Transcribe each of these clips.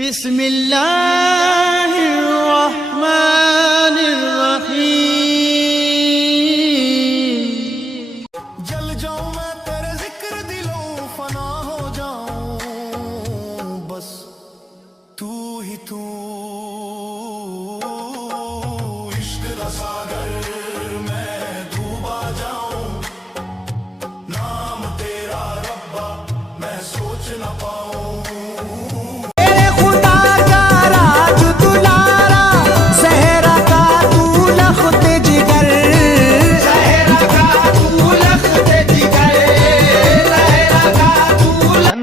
बिस्मिल्लाहिर्रहमानिर्रहीम। जल जाऊं मैं तेरे जिक्र दिलों फना हो जाऊं, बस तू ही तू। इश्क का सागर मैं डूबा जाऊं, नाम तेरा रब्बा मैं सोच न पाऊं।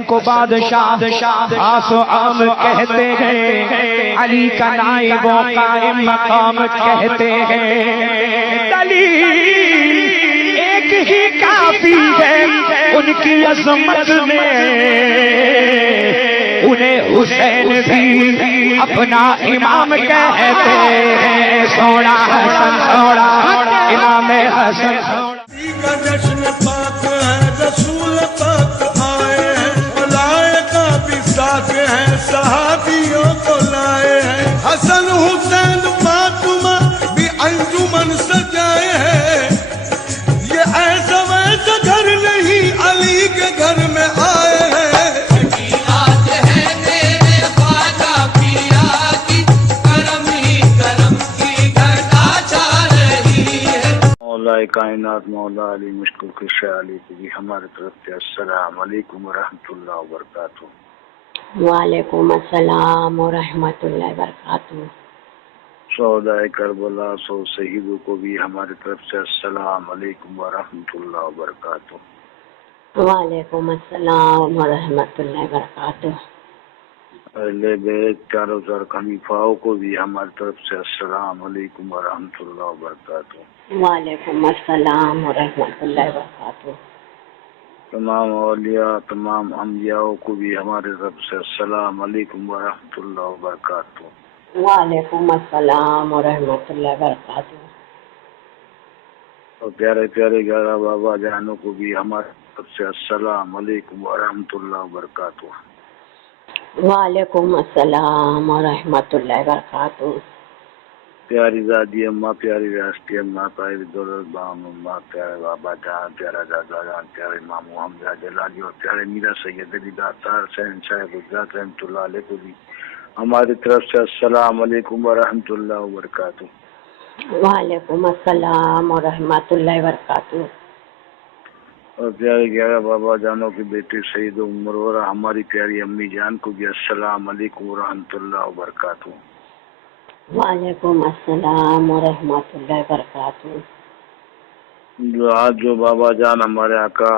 को बादशाह आसो आम कहते हैं, अली का नाइबो कायम मकाम कहते हैं। दलील एक ही काफी है उनकी अजमत में, उन्हें हुसैन भी अपना इमाम कहते हैं। सोना हसन सोना इमाम हसन का जश्न पाक है, रसूल पाक आए हैं, मलाइका भी साथ हैं, सहाबियों को लाए हैं। हसन हुसैन फातिमा भी अंजुमन सजाए हैं। ये ऐसा वैसा घर नहीं, अली के घर में आए हैं। मौला कायनात मौला अली मुश्किल कुशा अली को भी हमारे तरफ से अस्सलाम वालेकुम व रहमतुल्लाहि व बरकातुहू। वालेकुम अस्सलाम व रहमतुल्लाहि व बरकातुहू। शोहदाए करबला सौ शहीदों को भी हमारे तरफ से अस्सलाम वालेकुम व रहमतुल्लाहि व बरकातुहू। वालेकुम अस्सलाम व रहमतुल्लाहि व बरकातुहू। अहले बैत चारों चार खलीफाओं को भी हमारी तरफ से अस्सलाम वालेकुम व रहमतुल्लाहि व बरकातुहू। वालेकुम अस्सलाम व रहमतुल्लाहि व बरकातुहू। तमाम औलिया तमाम अंबियाओं को भी हमारे तरफ से अस्सलाम वालेकुम व रहमतुल्लाहि व बरकातुहू। वालेकुम अस्सलाम व रहमतुल्लाहि व बरकातुहू। और प्यारे प्यारे ग्यारह बाबा जानों को भी हमारे तरफ से अस्सलाम वालेकुम व रहमतुल्लाहि व बरकातुहू। वालेकुम अस्सलाम व रहमतुल्लाहि व बरकातुहू। प्यारी दादी अम्मा, प्यारी राष्ट्रीय अम्मा, प्यारी दौलत बाम अम्मा, प्यारे बाबा जान, प्यारा दादा जान, प्यारे मामू हमजा जलाली और प्यारे मीरा सैयद अली दातार सैन साहब गुजरात रहमतुल्लाह अलैह को भी हमारी तरफ से अस्सलाम वालेकुम व रहमतुल्लाहि व बरकातुहू। वालेकुम अस्सलाम व रहमतुल्लाहि व बरकातुहू। और प्यारे ग्यारह बाबा जानों की बेटी सईद उमर हमारी प्यारी अम्मी जान को भी अस्सलाम वालेकुम व रहमतुल्लाहि व बरकातुहू। वालेकुम अस्सलाम व रहमतुल्लाहि व बरकातुहू। जो बाबा जान हमारे आका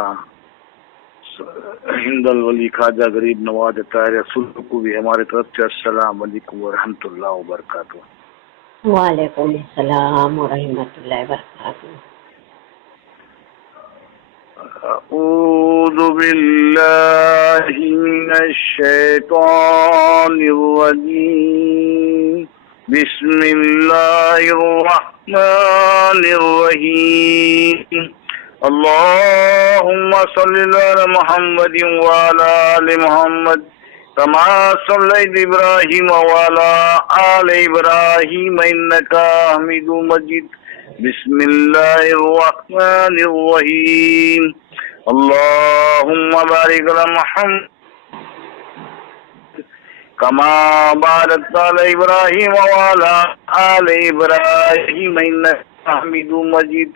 हिंदल वली खाजा गरीब नवाज ताहिर रसूल को भी हमारे तरफ से अस्सलाम वालेकुम व रहमतुल्लाहि व बरकातुहू। वालेकुम अस्सलाम व रहमतुल्लाहि व बरकातुहू। अऊज़ु बिल्लाहि मिनश शैतानिर रजीम। बिस्मिल्लाहिर्रहमानिर्रहीम। अल्लाहुम्मा सल्लि अला मुहम्मदिन व अला आलि मुहम्मद कमा सल्लैता इब्राहीम व अला आलि इब्राहीम इन्नका हमीदुम मजीद। बिस्मिल्लाहिर्रहमानिर्रहीम। अल्लाहुम्मा बारिक अला मुहम्मद कमा बारकता अला इब्राहीम व अला आलि इब्राहीम इन्नका हमीदुम मजीद।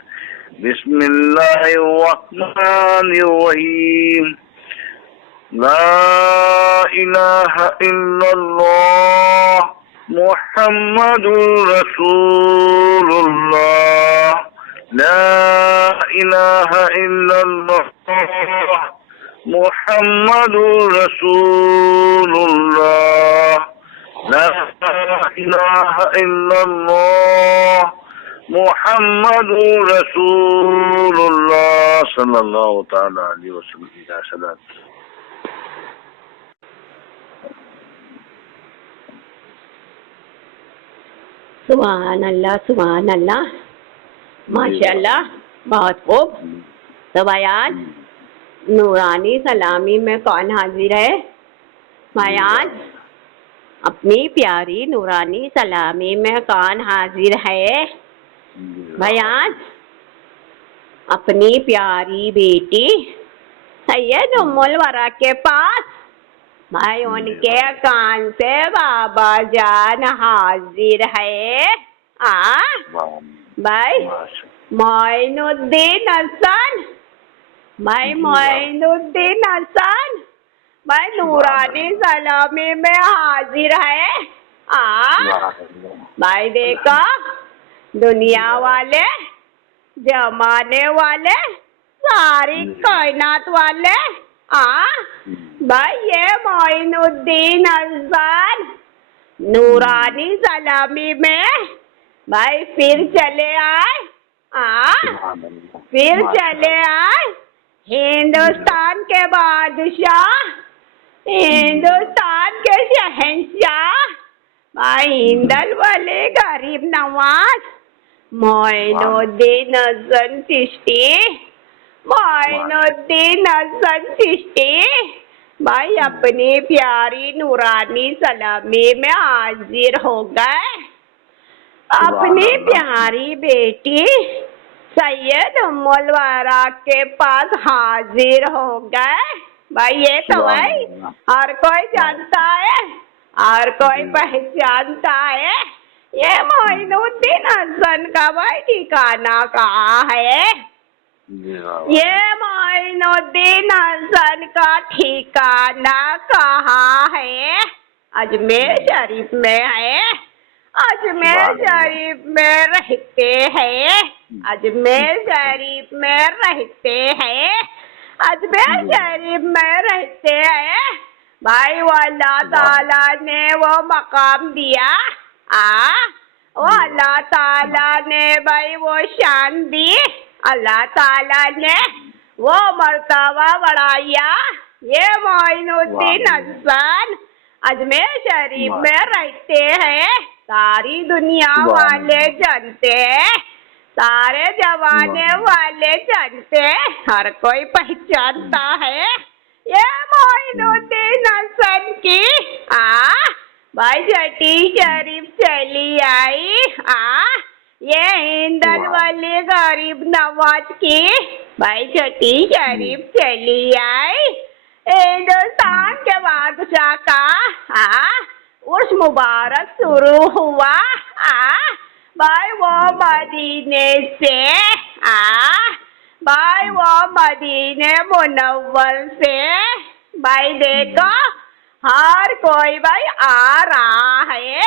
बिस्मिल्लाहिर्रहमानिर्रहीम। ला इलाहा इल्लल्लाह मुहम्मदुर रसूलुल्लाह। ला इलाहा इल्लल्लाह मुहम्मदुर रसूलुल्लाह। ला इलाहा इल्लल्लाह मुहम्मदुर रसूलुल्लाह सल्लल्लाहु तआला अलैहि वसल्लम। सुभान अल्लाह माशाअल्लाह, बहुत खूब। तो बयान नूरानी सलामी में कौन हाजिर है? बयान अपनी प्यारी नूरानी सलामी में कौन हाजिर है भाई? आज अपनी प्यारी बेटी सैयद उम्मुल वरा के पास भाई उनके कान से बाबा जान हाजिर है। भाई मोइनुद्दीन हसन, भाई मोइनुद्दीन हसन भाई नूरानी सलामी में हाजिर है। भाई देखो दुनिया वाले, जमाने वाले, सारी कायनात वाले भाई ये मोइनुद्दीन हसन नूरानी सलामी में भाई फिर चले आए। फिर चले आए हिंदुस्तान के बादशाह, हिंदुस्तान के शहंशाह भाई हिंदल वाले गरीब नवाज मोइनुद्दीन हसन चिश्ती, मोइनुद्दीन हसन चिश्ती भाई अपनी प्यारी नूरानी सलामी में हाजिर हो गए। अपनी प्यारी बेटी सैयद उम्मुल वरा के पास हाजिर हो गए। भाई ये तो भाई हर कोई जानता है, हर कोई पहचानता है। ये मोइनुद्दीन हसन का भाई ठिकाना कहाँ है? ये मोइनुद्दीन हसन का ठिकाना कहाँ है? अजमेर शरीफ में है। अजमेर शरीफ में रहते हैं, अजमेर शरीफ में रहते हैं, अजमेर शरीफ में रहते हैं। भाई वो अल्लाह ताला ने वो मकाम दिया, वो अल्लाह ताला ने भाई वो शान दी, अल्लाह ताला ने वो मर्तबा बढ़ाया। ये मोइनुद्दीन हसन अजमेर शरीफ में रहते हैं। सारी दुनिया वाले जानते हैं, सारे जमाने वाले जानते हैं, हर कोई पहचानता है। ये मोइनुद्दीन हसन की भाई छठी शरीफ चली आई। ये हिंदल वाले गरीब नवाज की भाई छठी शरीफ चली आई। हिंदुस्तान के बादशाह का उर्स मुबारक शुरू हुआ। भाई वो मदीने से भाई वो मदीने मुनव्वर से भाई देखो हर कोई भाई आ रहा है।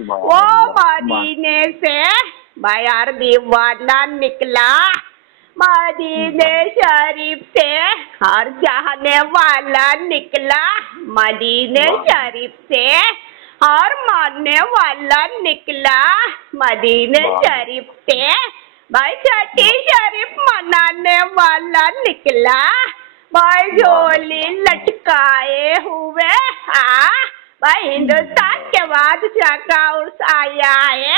वो मदीने से भाई हर दीवाना निकला, मदीने शरीफ से हर चाहने वाला निकला, मदीने शरीफ से हर मानने वाला निकला, मदीने शरीफ से भाई छठी शरीफ मनाने वाला निकला। भाई झोली लटकाए हुए भाई हिंदुस्तान के बादशाह का उर्स आया है।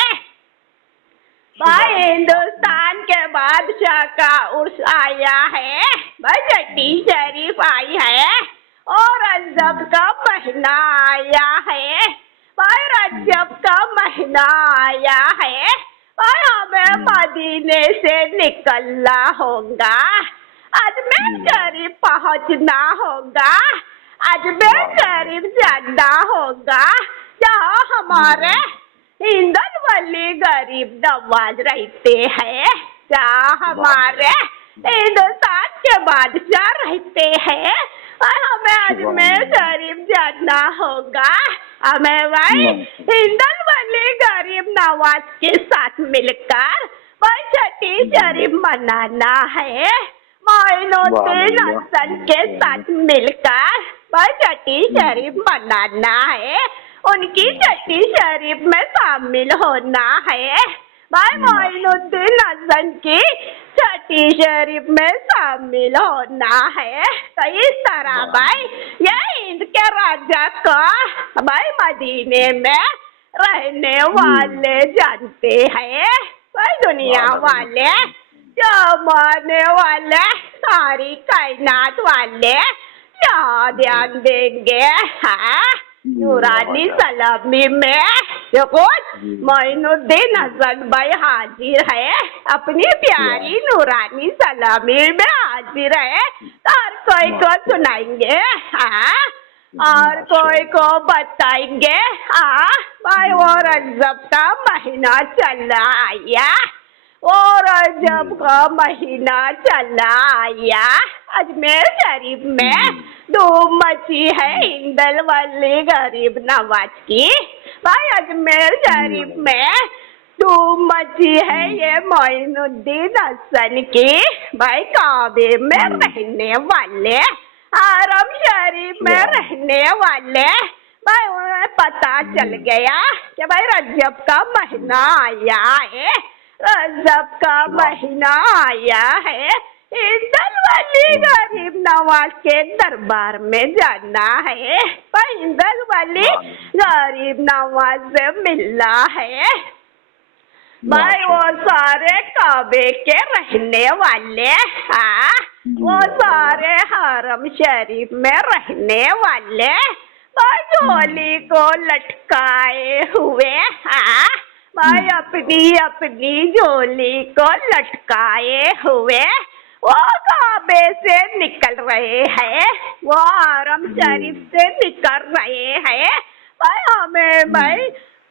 भाई हिंदुस्तान के बादशाह का उर्स आया है। भाई छठी शरीफ आई है और रजब का महीना आया है। भाई रजब का महीना आया है। भाई हमें मदीने से निकलना होगा, अजमेर शरीफ पहुंचना होगा, अजमेर शरीफ जाना होगा जहाँ हमारे हिंदल वाले गरीब नवाज रहते हैं, जहाँ हमारे हिंदुस्तान के बादशाह रहते हैं। और हमें अजमेर शरीफ जाना होगा, हमें भाई हिंदल वाले गरीब नवाज के साथ मिलकर भाई छठी शरीफ मनाना है। मोइनुद्दीन हसन के साथ मिलकर भाई छठी शरीफ मनाना है, उनकी छठी शरीफ में शामिल होना है। भाई मोइनुद्दीन हसन की छठी शरीफ में शामिल होना है। तो इस तरह भाई ये हिंद के राजा को भाई मदीने में रहने वाले जानते हैं। भाई दुनिया वाले, जमाने वाले, सारी कायनात वाले क्या ध्यान देंगे नूरानी सलामी में देखो मोइनुद्दीन हसन भाई हाजिर है, अपनी प्यारी नूरानी सलामी में हाजिर है। तो हर कोई को सुनाएंगे, हाँ, और कोई को बताएंगे। हाँ भाई, वो रजब का महीना चला आया, और रजब का महीना चला आया। अजमेर शरीफ में धूम मची है इंदल वाली गरीब नवाज की। भाई अजमेर शरीफ में धूम मची है ये मोइनुद्दीन हसन की। भाई काबे में रहने वाले, हरम शरीफ में रहने वाले, भाई उन्हें पता चल गया कि भाई रजब का महीना आया है, रजब का महीना आया है। इंदल वाली गरीब नवाज के दरबार में जाना है, भाई इंदल वाली गरीब नवाज से मिलना है। भाई वो सारे काबे के रहने वाले, हाँ, वो सारे हरम शरीफ में रहने वाले, भाई झोली को लटकाए हुए, हाँ, भाई अपनी अपनी झोली को लटकाए हुए वो काबे से निकल रहे हैं, वो हरम शरीफ से निकल रहे हैं। भाई हमें भाई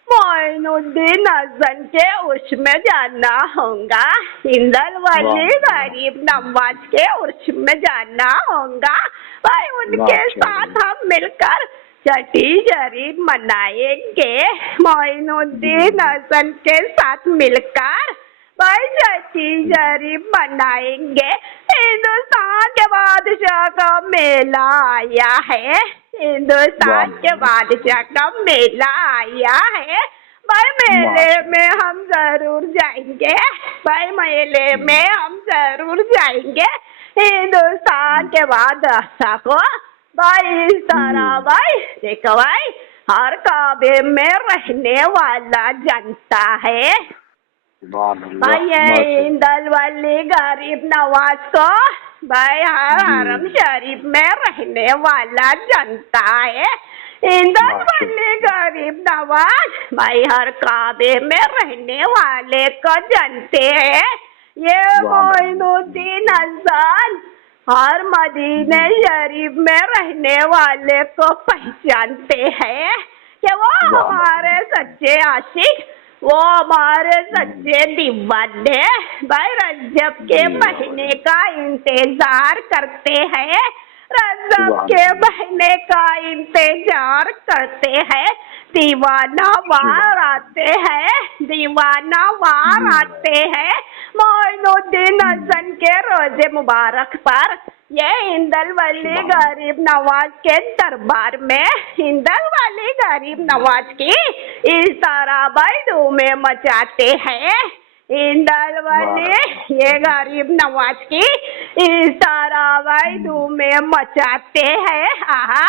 मोइनुद्दीन हसन के उर्स में जाना होगा, इंदल वाली गरीब नवाज के उर्स में जाना होगा। भाई उनके साथ हम मिलकर छठी शरीफ मनाएंगे, मोइनुद्दीन हसन के साथ मिलकर भाई छठी शरीफ मनाएंगे। हिंदुस्तान के बादशाह का मेला आया है, हिंदुस्तान के बादशाह का मेला आया है। भाई मेले में हम जरूर जाएंगे, भाई मेले में हम जरूर जाएंगे हिंदुस्तान के बादशाह को। भाई इस तरह भाई देखो भाई हर काबे में रहने वाला जनता है। भाई इंदल वाली गरीब नवाज को भाई हरम शरीफ में रहने वाला जनता है। इंदल वाली गरीब नवाज भाई हर काबे में रहने वाले को जानते हैं। ये मोइनुद्दीन हसन हर मदीने शरीफ में रहने वाले को पहचानते हैं कि वो हमारे सच्चे आशिक, वो हमारे सच्चे दीवाने भाई रजब के महीने का इंतजार करते हैं, रजब के महीने का इंतजार करते हैं। दीवाना वार आते हैं, दीवाना वार आते हैं मोइनुद्दीन हसन के रोजे मुबारक पर। ये इंदल वाली गरीब नवाज के दरबार में इंदल वाली गरीब नवाज की इस तरह भाई धूमें मचाते हैं। इंदल वाली ये गरीब नवाज की इस तरह भाई धूमें मचाते हैं। आहा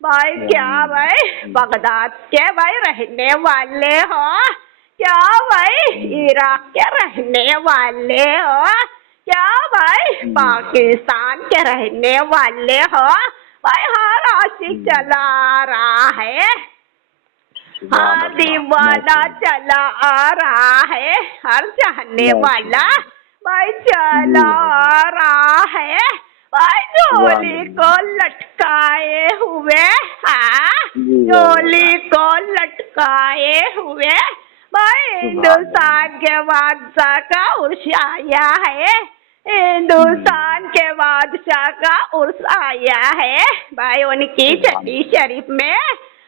भाई क्या भाई बगदाद के भाई रहने वाले हो, क्या भाई इराक के रहने वाले हो, क्या भाई पाकिस्तान के रहने वाले हो। भाई हर आशिक चला आ रहा है, हर दीवाना चला आ रहा है, हर चाहने वाला भाई चला आ रहा है। भाई झोली को लटकाए हुए, हाँ, झोली को लटकाए हुए भाई हिंदुस्तान के बादशाह का उर्स आया है, हिंदुस्तान के बादशाह का उर्स आया है। भाई उनकी छठी शरीफ में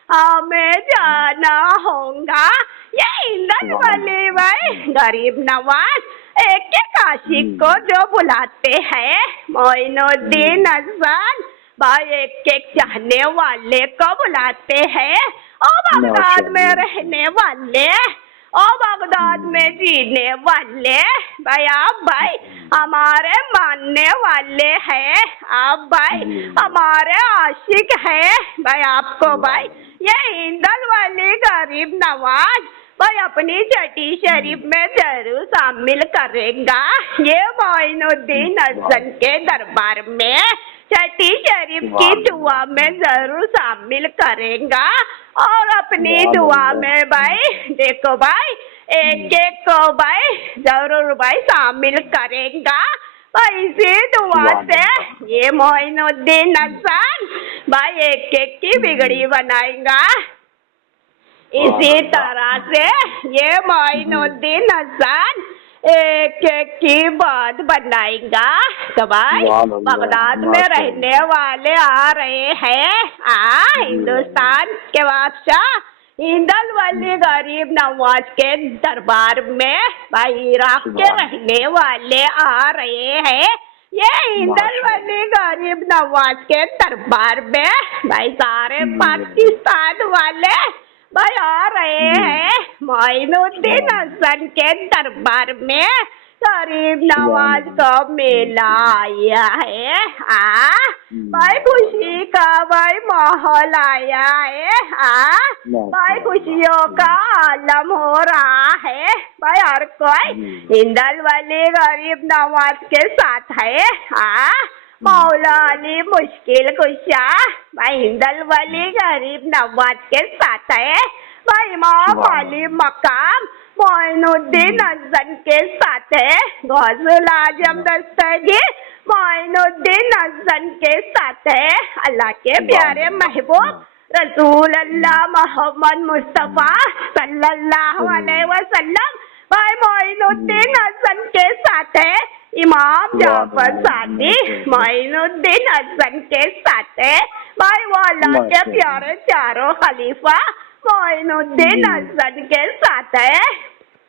हमें जाना होगा। ये इंदल वाली भाई गरीब नवाज एक एक आशिक को जो बुलाते हैं मोइनुद्दीन हसन भाई एक एक चाहने वाले को बुलाते हैं। और बगदाद में रहने वाले और बगदाद में जीने वाले भाई आप भाई हमारे मानने वाले हैं, आप भाई हमारे आशिक हैं। भाई आपको भाई ये इंदल वाली गरीब नवाज भाई अपनी छठी शरीफ में जरूर शामिल करेगा। ये मोइनुद्दीन हसन के दरबार में छठी शरीफ की दुआ में जरूर शामिल करेगा और अपनी दुआ में भाई देखो भाई एक एक को भाई जरूर भाई शामिल करेगा भाई। इसी दुआ से ये मोइनुद्दीन हसन भाई एक एक की बिगड़ी बनाएगा। इसी तरह से ये मोइनुद्दीन हसन एक एक की बात बनाएगा। तो भाई बगदाद में रहने वाले आ रहे हैं हिंदुस्तान के बादशाह हिंदल वली गरीब नवाज के दरबार में भाई इराक के रहने वाले आ रहे हैं। ये हिंदल वली गरीब नवाज के दरबार में भाई सारे पाकिस्तान वाले भाई आ रहे हैं मोइनुद्दीन हसन के दरबार में गरीब नवाज का मेला आया है। भाई खुशी का भाई माहौल आया है। भाई खुशियों का आलम हो रहा है भाई। हर कोई हिंदल वली गरीब नवाज के साथ है। मौला अली मुश्किल कुशा भाई हिंदल वली गरीब नवाज के साथ है भाई। इमाम अली मकाम मोइनुद्दीन हसन के साथ है। गौसुल आजम दस्तगीर मोइनुद्दीन हसन के साथ है। अल्लाह के प्यारे महबूब रसूल अल्लाह मोहम्मद मुस्तफा सल्लल्लाहु अलैहि वसल्लम भाई मोइनुद्दीन हसन के साथ है। इमाम जाफर सादी मोइनुद्दीन हसन के साथ है भाई। वो अल्लाह के प्यारे चारों खलीफा मोइनुद्दीन हसन के साथ है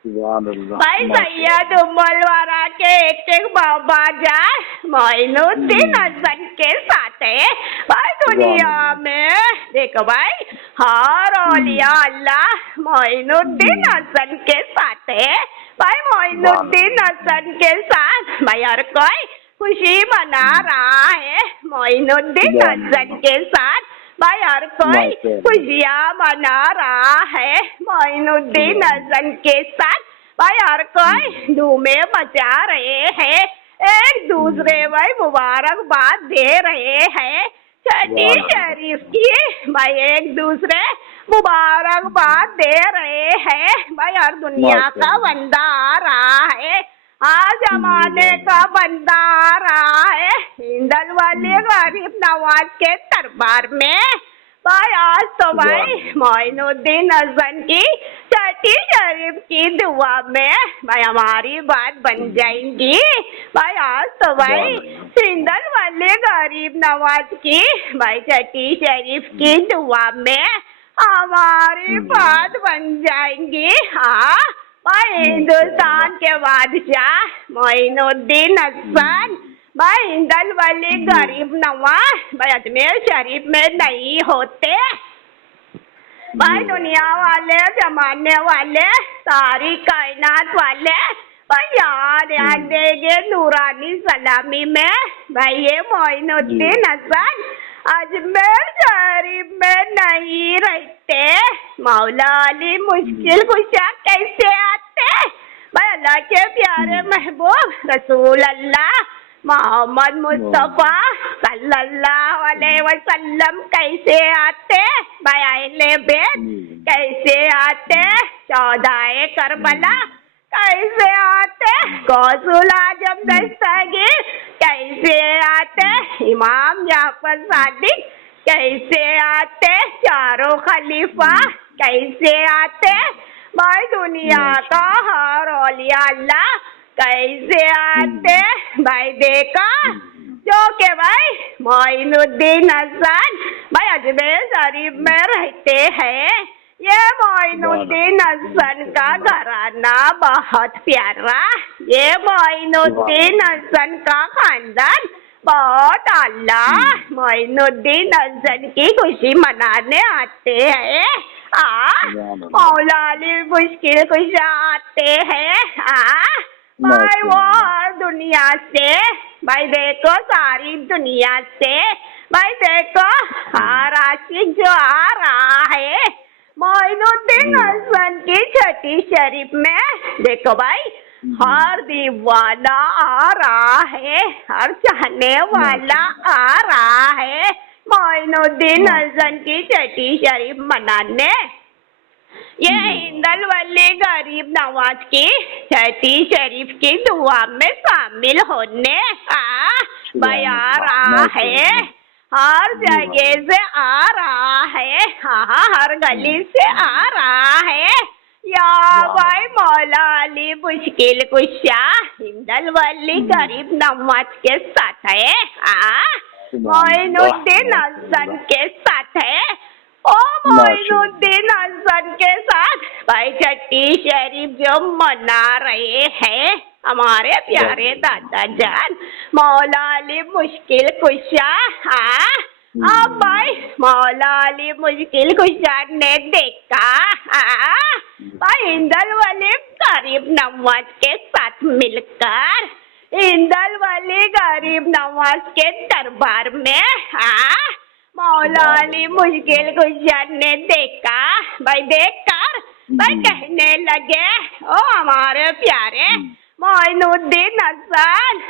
भाई। सैयद उम्मुल वरा के एक बाबा जान मोइनुद्दीन हसन के साथ है भाई। दुनिया में देखो भाई हर औलिया अल्लाह मोइनुद्दीन हसन के साथ है भाई। मोइनुद्दीन हसन के साथ भाई हर कोई खुशी मना रहा है मोइनुद्दीन हसन के साथ भाई। हर कोई खुशियाँ मना रहा है मोइनुद्दीन हसन के साथ भाई। हर कोई धूमे मचा रहे हैं एक दूसरे भाई मुबारकबाद दे रहे हैं छठी शरीफ की भाई। एक दूसरे मुबारकबाद दे रहे हैं भाई। हर दुनिया का बंदा आ रहा है जमाने का बंदा आ रहा है हिंदल वाले गरीब नवाज के दरबार में भाई। आज तो भाई मोइनुद्दीन हसन की छठी शरीफ की दुआ में भाई हमारी बात बन जाएंगी भाई। आज तो भाई हिंदल वाले गरीब नवाज की भाई छठी शरीफ की दुआ में हमारी बात बन जाएंगी। भाई हिंदुस्तान के बादशाह मोइनुद्दीन हसन भाई हिंदल वली गरीब नवाज भाई अजमेर शरीफ में नहीं होते भाई। दुनिया वाले जमाने वाले सारी कायनात वाले भाई याद देंगे नूरानी सलामी में भाई। ये मोइनुद्दीन हसन अजमेर शरीफ में नहीं रहते। मौला अली मुश्किल कुशा कैसे आते भाई। अल्लाह के प्यारे महबूब रसूल अल्लाह मोहम्मद मुस्तफा सल्लल्लाहु अलैहि वसल्लम कैसे आते भाई। अहले बैत कैसे आते 14 करबला कैसे आते। गौसुल आजम दस्तगीर कैसे आते। इमाम जाफर सादिक कैसे आते। चारों खलीफा कैसे आते भाई। दुनिया का हर औलिया अल्लाह कैसे आते भाई। देखा जो के भाई मोइनुद्दीन हसन भाई अजमेर शरीफ में रहते हैं। ये मोइनुद्दीन हसन का घराना बहुत प्यारा। ये मोइनुद्दीन हसन का खानदान बहुत आला। मोइनुद्दीन हसन की खुशी मनाने आते हैं मौला अली मुश्किल कुशा आते हैं भाई। वो हर दुनिया से भाई देखो सारी दुनिया से भाई देखो हर आशिक जो आ रहा है मोइनुद्दीन हसन की छठी शरीफ में देखो भाई हर दीवाना आ रहा है, हर चाहने वाला आ रहा है मोइनुद्दीन हसन की छठी शरीफ मनाने। ये हिंदल वाले गरीब नवाज की छठी शरीफ की दुआ में शामिल होने भाई आ रहा है, हर जगह से आ रहा है, हाँ हर गली से आ रहा है। या भाई मौला अली मुश्किल कुशा हिंदल वाली गरीब नवाज के साथ है, मोइनुद्दीन हसन के साथ है। ओ मोइनुद्दीन हसन के साथ भाई छठी शरीफ जो मना रहे हैं हमारे प्यारे दादा जान मौला अली मुश्किल कुशा। अब भाई मौला अली मुश्किल कुशा ने देखा भाई हिंदल वाले गरीब नवाज के साथ मिलकर हिंदल वाले गरीब नवाज के दरबार में मौला अली मुश्किल कुशा ने देखा भाई, देखकर भाई कहने लगे ओ हमारे प्यारे मोइनुद्दीन हसन,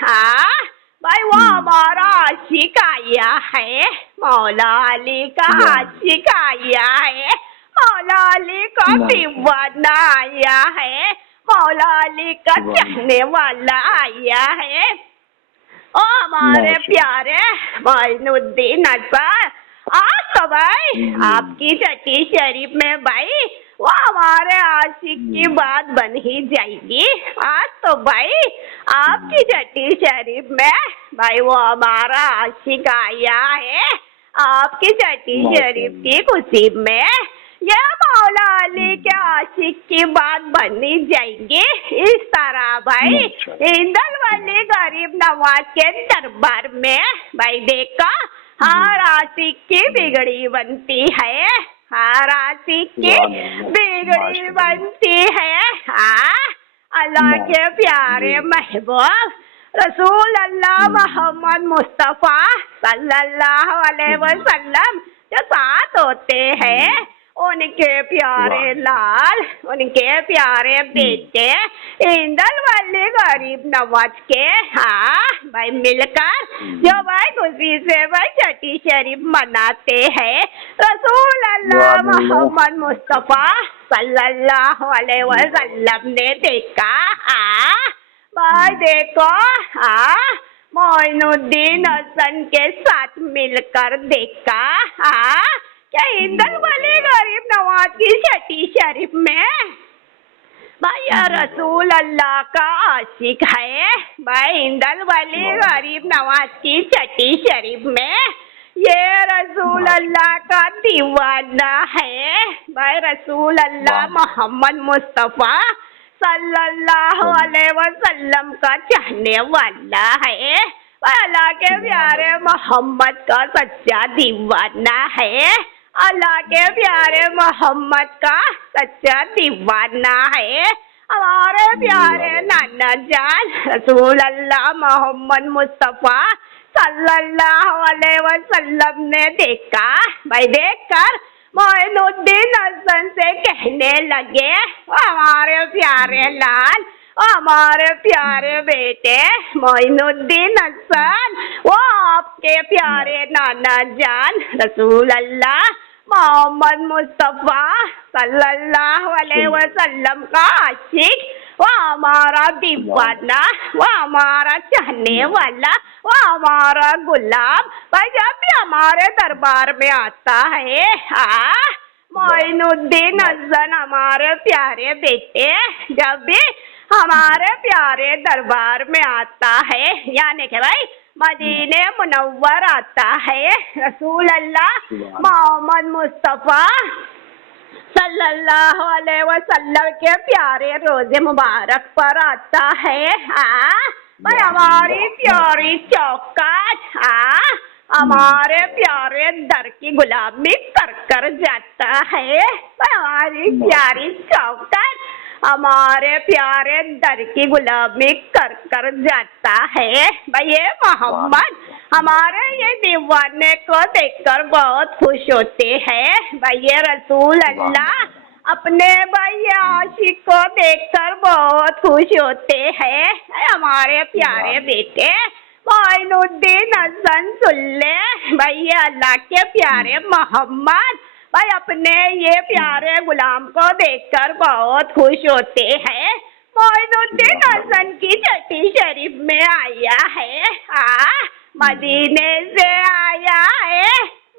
भाई वो हमारा आशिक आया है, मौला अली का आशिक आया है, मौला अली का दीवाना आया है, मौला अली का चाहने वाला आया है। ओ हमारे प्यारे मोइनुद्दीन हसन, आज तो भाई आपकी छठी शरीफ में भाई वो हमारे आशिक की बात बन ही जाएगी। आज तो भाई आपकी छठी शरीफ में भाई वो हमारा आशिक आया है, आपकी छठी शरीफ की खुशी में ये मौला अली के आशिक की बात बनी जाएगी। इस तरह भाई हिंदल वाली गरीब नवाज के दरबार में भाई देखा हर आशिक की बिगड़ी बनती है, हर आशिक की बिगड़ी बनती है। अल्लाह के प्यारे महबूब रसूल अल्लाह मोहम्मद मुस्तफ़ा सल्लल्लाहु अलैहि वसल्लम जो साथ होते हैं उनके प्यारे लाल, उनके प्यारे बेटे हिंदल वाले गरीब नवाज के भाई मिलकर जो भाई खुशी से भाई छठी शरीफ मनाते हैं। रसूल अल्लाह मोहम्मद मुस्तफ़ा सल्लल्लाहु अलैहि वसल्लम ने देखा भाई देखो मोइनुद्दीन हसन के साथ मिलकर देखा क्या हिंदल वाले गरीब नवाज की छठी शरीफ में भाई रसूल अल्लाह का आशिक है, भाई हिंदल वाले गरीब नवाज की छठी शरीफ में ये रसूल अल्लाह का दीवाना है, भाई रसूल अल्लाह मोहम्मद मुस्तफ़ा सल्लल्लाहु अलैहि वसल्लम का चाहने वाला है, अल्लाह के प्यारे मोहम्मद का सच्चा दीवाना है, अल्लाह के प्यारे मोहम्मद का सच्चा दीवाना है। हमारे प्यारे नाना जान रसूल अल्लाह मोहम्मद मुस्तफ़ा सल्लल्लाहु अलैहि वसल्लम ने देखा भाई, देखकर मोइनुद्दीन हसन से कहने लगे हमारे प्यारे लाल, हमारे प्यारे बेटे मोइनुद्दीन हसन, वो आपके प्यारे नाना जान रसूल अल्लाह मोहम्मद मुस्तफ़ा सल्लल्लाहु अलैहि वसल्लम का आशिक, वो हमारा दीवाना, वो हमारा चाहने वाला, वो हमारा गुलाम भाई जब भी हमारे दरबार में आता है मोइनुद्दीन हसन हमारे प्यारे बेटे जब भी हमारे प्यारे दरबार में आता है, यानी कि भाई मदीने मुनव्वर आता है, रसूल अल्लाह मोहम्मद मुस्तफ़ा सल्लल्लाहु अलैहि वसल्लम के प्यारे रोजे मुबारक पर आता है भाई हमारी प्यारी चौखट हमारे प्यारे दर की गुलामी कर कर जाता है, भाई हमारी प्यारी चौखट हमारे प्यारे दर की गुलामी कर कर जाता है। भाई ये मोहम्मद हमारे ये दीवाने को देखकर बहुत खुश होते हैं, भाई ये रसूल अल्लाह अपने भाई आशिक को देखकर बहुत खुश होते हैं। हमारे प्यारे बेटे मोइनुद्दीन हसन सुन ले भाई, अल्लाह के प्यारे मोहम्मद भाई अपने ये प्यारे गुलाम को देखकर बहुत खुश होते हैं। मोइनुद्दीन हसन की छठी शरीफ में आया है, मदीने से आया है,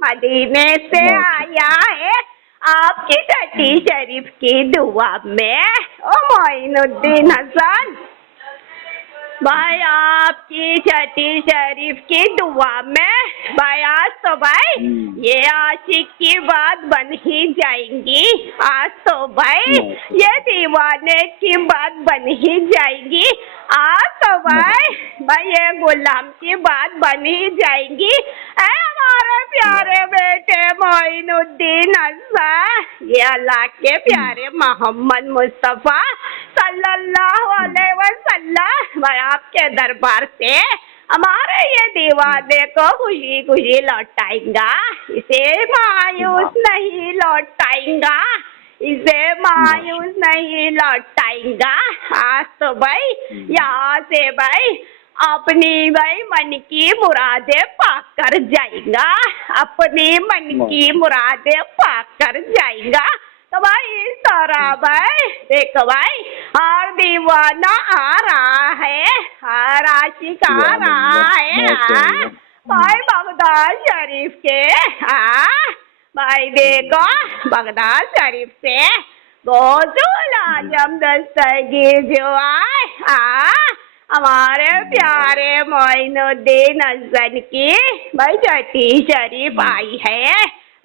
मदीने से आया है आपकी छठी शरीफ की दुआ में। ओ मोइनुद्दीन हसन भाई आपकी छठी शरीफ की दुआ में भाई आज तो भाई ये आशिक की बात बन ही जाएंगी। आज तो भाई ये दीवाने की बात बन ही जाएगी। आज तो भाई ये गुलाम की बात बन ही जाएगी। हमारे प्यारे बेटे मोइनुद्दीन हसन, ये अल्लाह के प्यारे मोहम्मद मुस्तफा सल्लल्लाहु अलैहि वसल्लम भाई आपके दरबार से हमारे ये दीवाने को खुशी खुशी लौटाएगा, इसे मायूस नहीं लौटाएगा, इसे मायूस नहीं लौटाएगा। आज तो भाई यहाँ से भाई अपनी भाई मन की मुरादें पाक कर जाएगा, अपनी मन की मुरादें पाक कर जाएगा। तो भाई इस तरह भाई देखो भाई हर दीवाना आ रहा है, हर आशिक आ रहा है भाई बगदाद शरीफ के। भाई देखो बगदाद शरीफ से गौसुल आजम दस्तगीर जो आए हमारे प्यारे मोइनुद्दीन हसन की भाई छठी शरीफ आई है।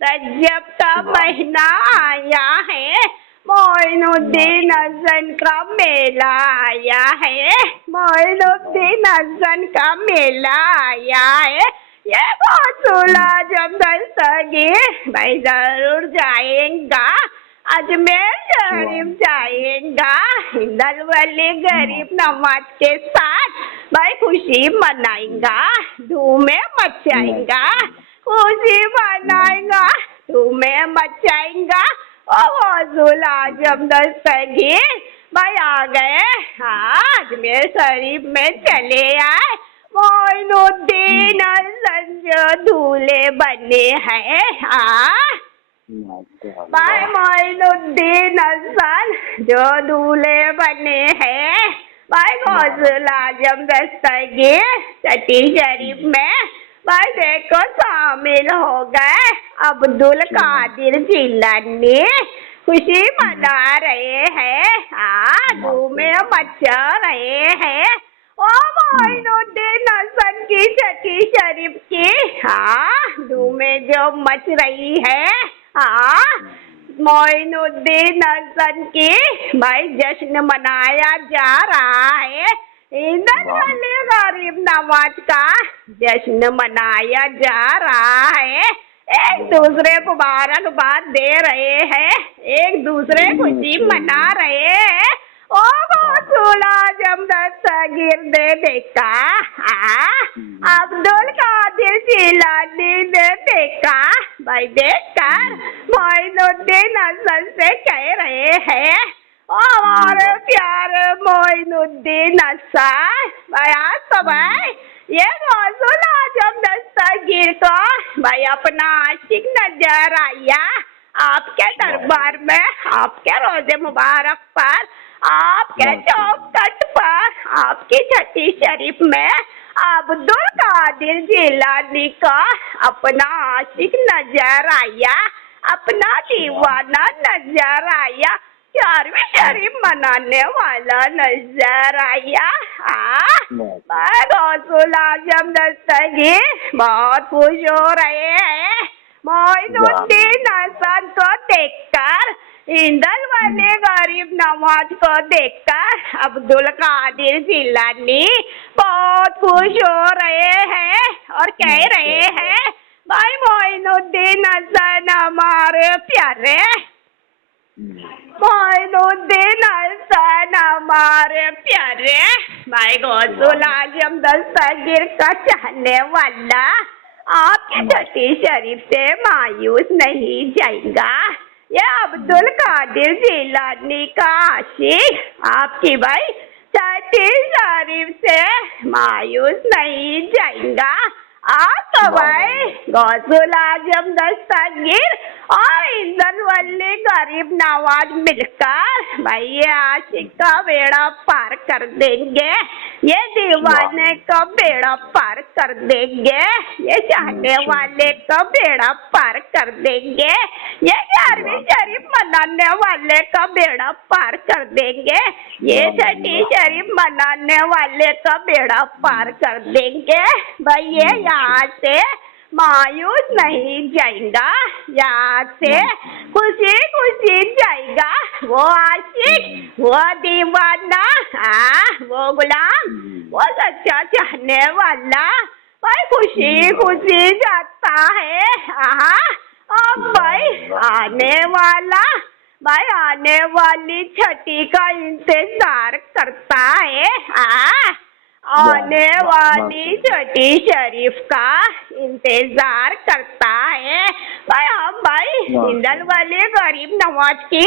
रजब का महीना आया है, मोइनुद्दीन हसन का मेला आया है, मोइनुद्दीन हसन का मेला आया है। ये गौसुल आजम दस्तगीर भाई जरूर जाएगा, अजमेर शरीफ जाएगा, हिंदल वाले गरीब नवाज के साथ भाई खुशी मनाएगा, धूमें मचाएगा, खुशी मनाएगा, धूमें मचाएगा। ओ गौसुल आजम दस्तगीर भाई आ गए, अजमेर शरीफ में चले आए। मोइनुद्दीन हसन जो दूल्हे बने हैं, भाई मोइनुद्दीन हसन जो दूल्हे बने हैं भाई गौसुल आजम दस्तगीर छठी शरीफ में भाई देखो शामिल हो गए। अब्दुल कादिर जिलानी खुशी मना रहे हैं, धूमें मचा रहे हैं। ओ मोइनुद्दीन हसन की छठी शरीफ की धूमें जो मच रही है, मोइनुद्दीन हसन की भाई जश्न मनाया जा रहा है। हिंदल वाले गरीब नवाज का जश्न मनाया जा रहा है। एक दूसरे को मुबारकबाद दे रहे हैं, एक दूसरे खुशी मना रहे हैं। ओ गौसुल आजम दस्तगीर ने देखा, अब्दुल कादिर जिलानी ने देखा भाई देखकर मोइनुद्दीन हसन से कह रहे हैं, ओ हमारे प्यारे मोइनुद्दीन हसन भाई आज तो भाई ये गौसुल आजम दस्तगीर को भाई अपना आशिक नजर आया आपके दरबार में, आपके रोजे मुबारक पर, आपके चौखट पर, आपकी छठी शरीफ में अब्दुल कादिर जिलानी का अपना आशिक नजर आया, अपना दीवाना नजर आया, 11वीं शरीफ मनाने वाला नजर आया। गौसुल आजम दस्तगीर बहुत खुश हो रहे हैं मोइनुद्दीन हसन को देखकर, हिंदल वाले गरीब नवाज को देखकर अब्दुल कादिर जिलानी बहुत खुश हो रहे हैं और कह रहे हैं भाई मोइनुद्दीन हसन हमारे प्यारे, मोइनुद्दीन हसन हमारे प्यारे भाई गौसुल आजम दस्तगीर का चाहने वाला आपके छठी शरीफ से मायूस नहीं जाएगा, ये अब्दुल कादिर जिलानी का आशिक आपकी भाई छठी शरीफ से मायूस नहीं जाएगा। आप तो भाई गौसुल आजम दस्तगीर और इंदल वली गरीब नवाज मिलकर भाई ये आशिक का बेड़ा पार कर देंगे, ये दीवाने का बेड़ा पार कर देंगे, ये चाहने वाले का बेड़ा पार कर देंगे, ये 11वीं शरीफ मनाने वाले का बेड़ा पार कर देंगे, ये छठी शरीफ मनाने वाले का बेड़ा पार कर देंगे। भाई ये यहाँ से मायूस नहीं जाएगा, यहाँ से खुशी खुशी जाएगा। वो आशिक, वो दीवाना, वो गुलाम, वो सच्चा चाहने वाला भाई खुशी खुशी जाता है। अब भाई आने वाला भाई आने वाली छठी का इंतजार करता है। आने वाली छठी शरीफ का इंतजार करता है भाई। हम भाई हिंदल वाले गरीब नवाज की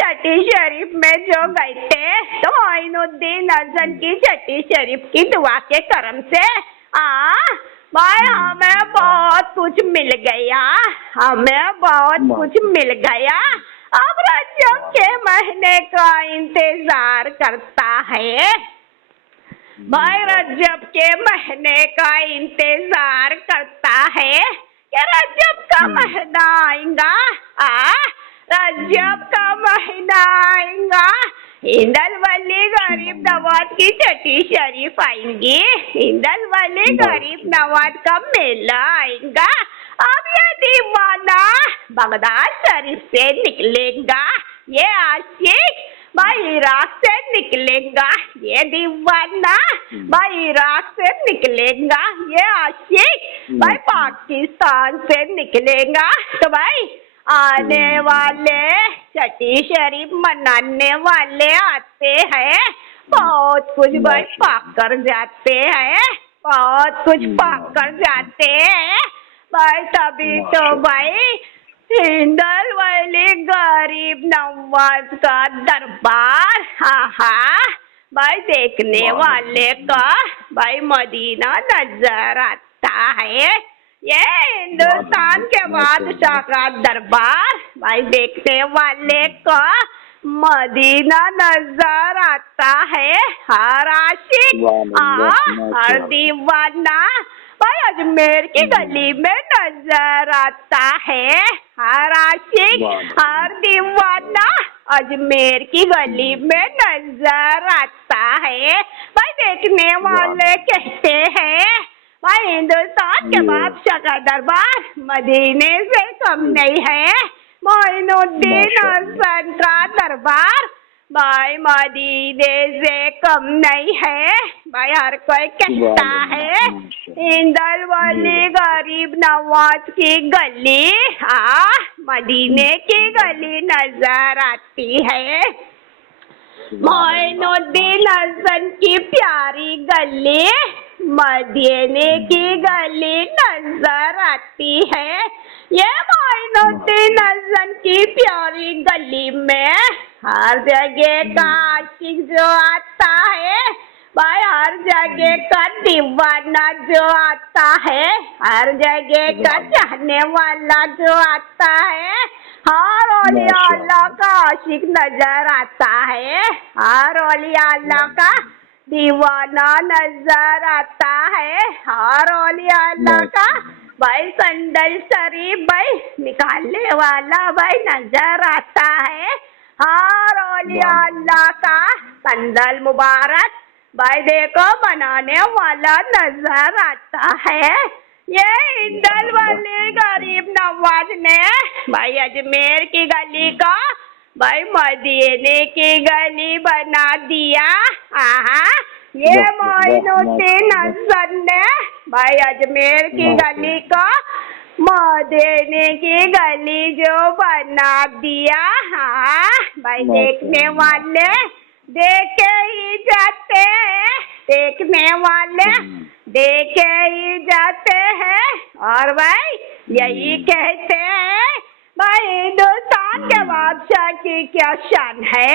छठी शरीफ में जो गए थे तो मोइनुद्दीन अजन की छठी शरीफ की दुआ के करम से भाई हमें बहुत कुछ मिल गया, हमें बहुत कुछ मिल गया। अब रजब के महीने का इंतजार करता है भाई, रजब के महीने का इंतजार करता है कि रजब का महीना आएगा, रजब का महीना आएगा, हिंदल वली गरीब नवाज की छठी शरीफ आएंगी, हिंदल वली गरीब नवाज का मेला आएगा। अब ये दीवाना बगदाद शरीफ से निकलेगा, ये आशिक भाई इराक से निकलेगा, ये दीवाना भाई इराक से निकलेगा, ये आशिक भाई पाकिस्तान से निकलेगा। तो भाई आने वाले छठी शरीफ मनाने वाले आते हैं, बहुत कुछ भाई पाक कर जाते हैं, बहुत कुछ पाक कर जाते हैं भाई। तभी तो भाई हिंदल वाले गरीब नवाज का दरबार भाई देखने वाले का भाई मदीना नजर आता है। ये हिंदुस्तान के बादशाह का दरबार भाई देखने वाले का मदीना नजर आता है। हर आशिक हर दीवाना भाई अजमेर की गली में नजर आता है, हर आशिक हर दीवाना अजमेर की गली में नजर आता है भाई। देखने वाले कहते हैं भाई हिंदुस्तान के बादशाह का दरबार मदीने से कम नहीं है, मोइनुद्दीन हसन का दरबार भाई मदीने से कम नहीं है भाई। हर कोई कहता है हिंदल वाली गरीब नवाज की गली मदीने की गली नजर आती है, मोइनुद्दीन हसन की प्यारी गली मदीने की गली नजर आती है। ये मोइनुद्दीन हसन की प्यारी गली में हर जगह का आशिक जो आता है भाई, हर जगह का दीवाना जो आता है, हर जगह का चाहने वाला जो आता है, हर औलिया अल्लाह का आशिक नजर आता है, हर औलिया अल्लाह का दीवाना नजर आता है, हर औलिया अल्लाह का भाई संदल शरीफ भाई निकालने वाला भाई नजर आता है, हर औलिया अल्लाह का संदल मुबारक भाई देखो बनाने वाला नजर आता है। ये हिंदल वाली गरीब नवाज ने भाई अजमेर की गली का भाई मदीने की गली बना दिया। ये मोइनुद्दीन हसन ने भाई अजमेर की गली का मदीने की गली जो बना दिया। भाई देखने वाले देखे ही जाते हैं, देखने वाले देखे ही जाते हैं और भाई यही कहते हैं भाई हिंदुस्तान के बादशाह की क्या शान है,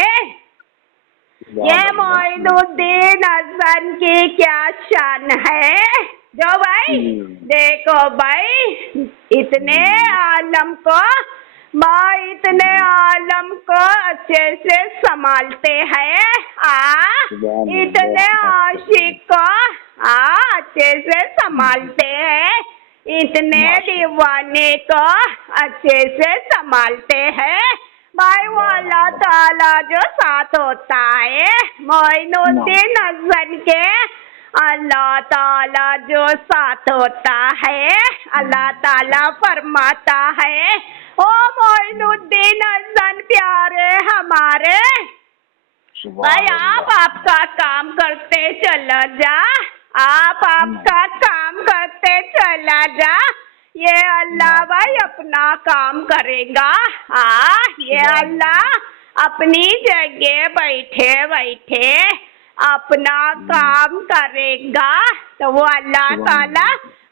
ये मोइनुद्दीन हसन की क्या शान है। जो भाई देखो भाई इतने आलम को अच्छे से संभालते हैं। इतने आशिक को अच्छे से संभालते हैं, इतने दीवाने को अच्छे से संभालते हैं। भाई वो अल्लाह ताला जो साथ होता है मोइनुद्दीन हसन के, अल्लाह ताला जो साथ होता है, अल्लाह ताला फरमाता है ओ मोइनुद्दीन हसन प्यारे हमारे, भाई आप आपका काम करते चला जा, आप आपका काम करते चला जा, ये अल्लाह भाई अपना काम करेगा। ये अल्लाह अपनी जगह बैठे बैठे अपना काम करेगा। तो वो अल्लाह ताला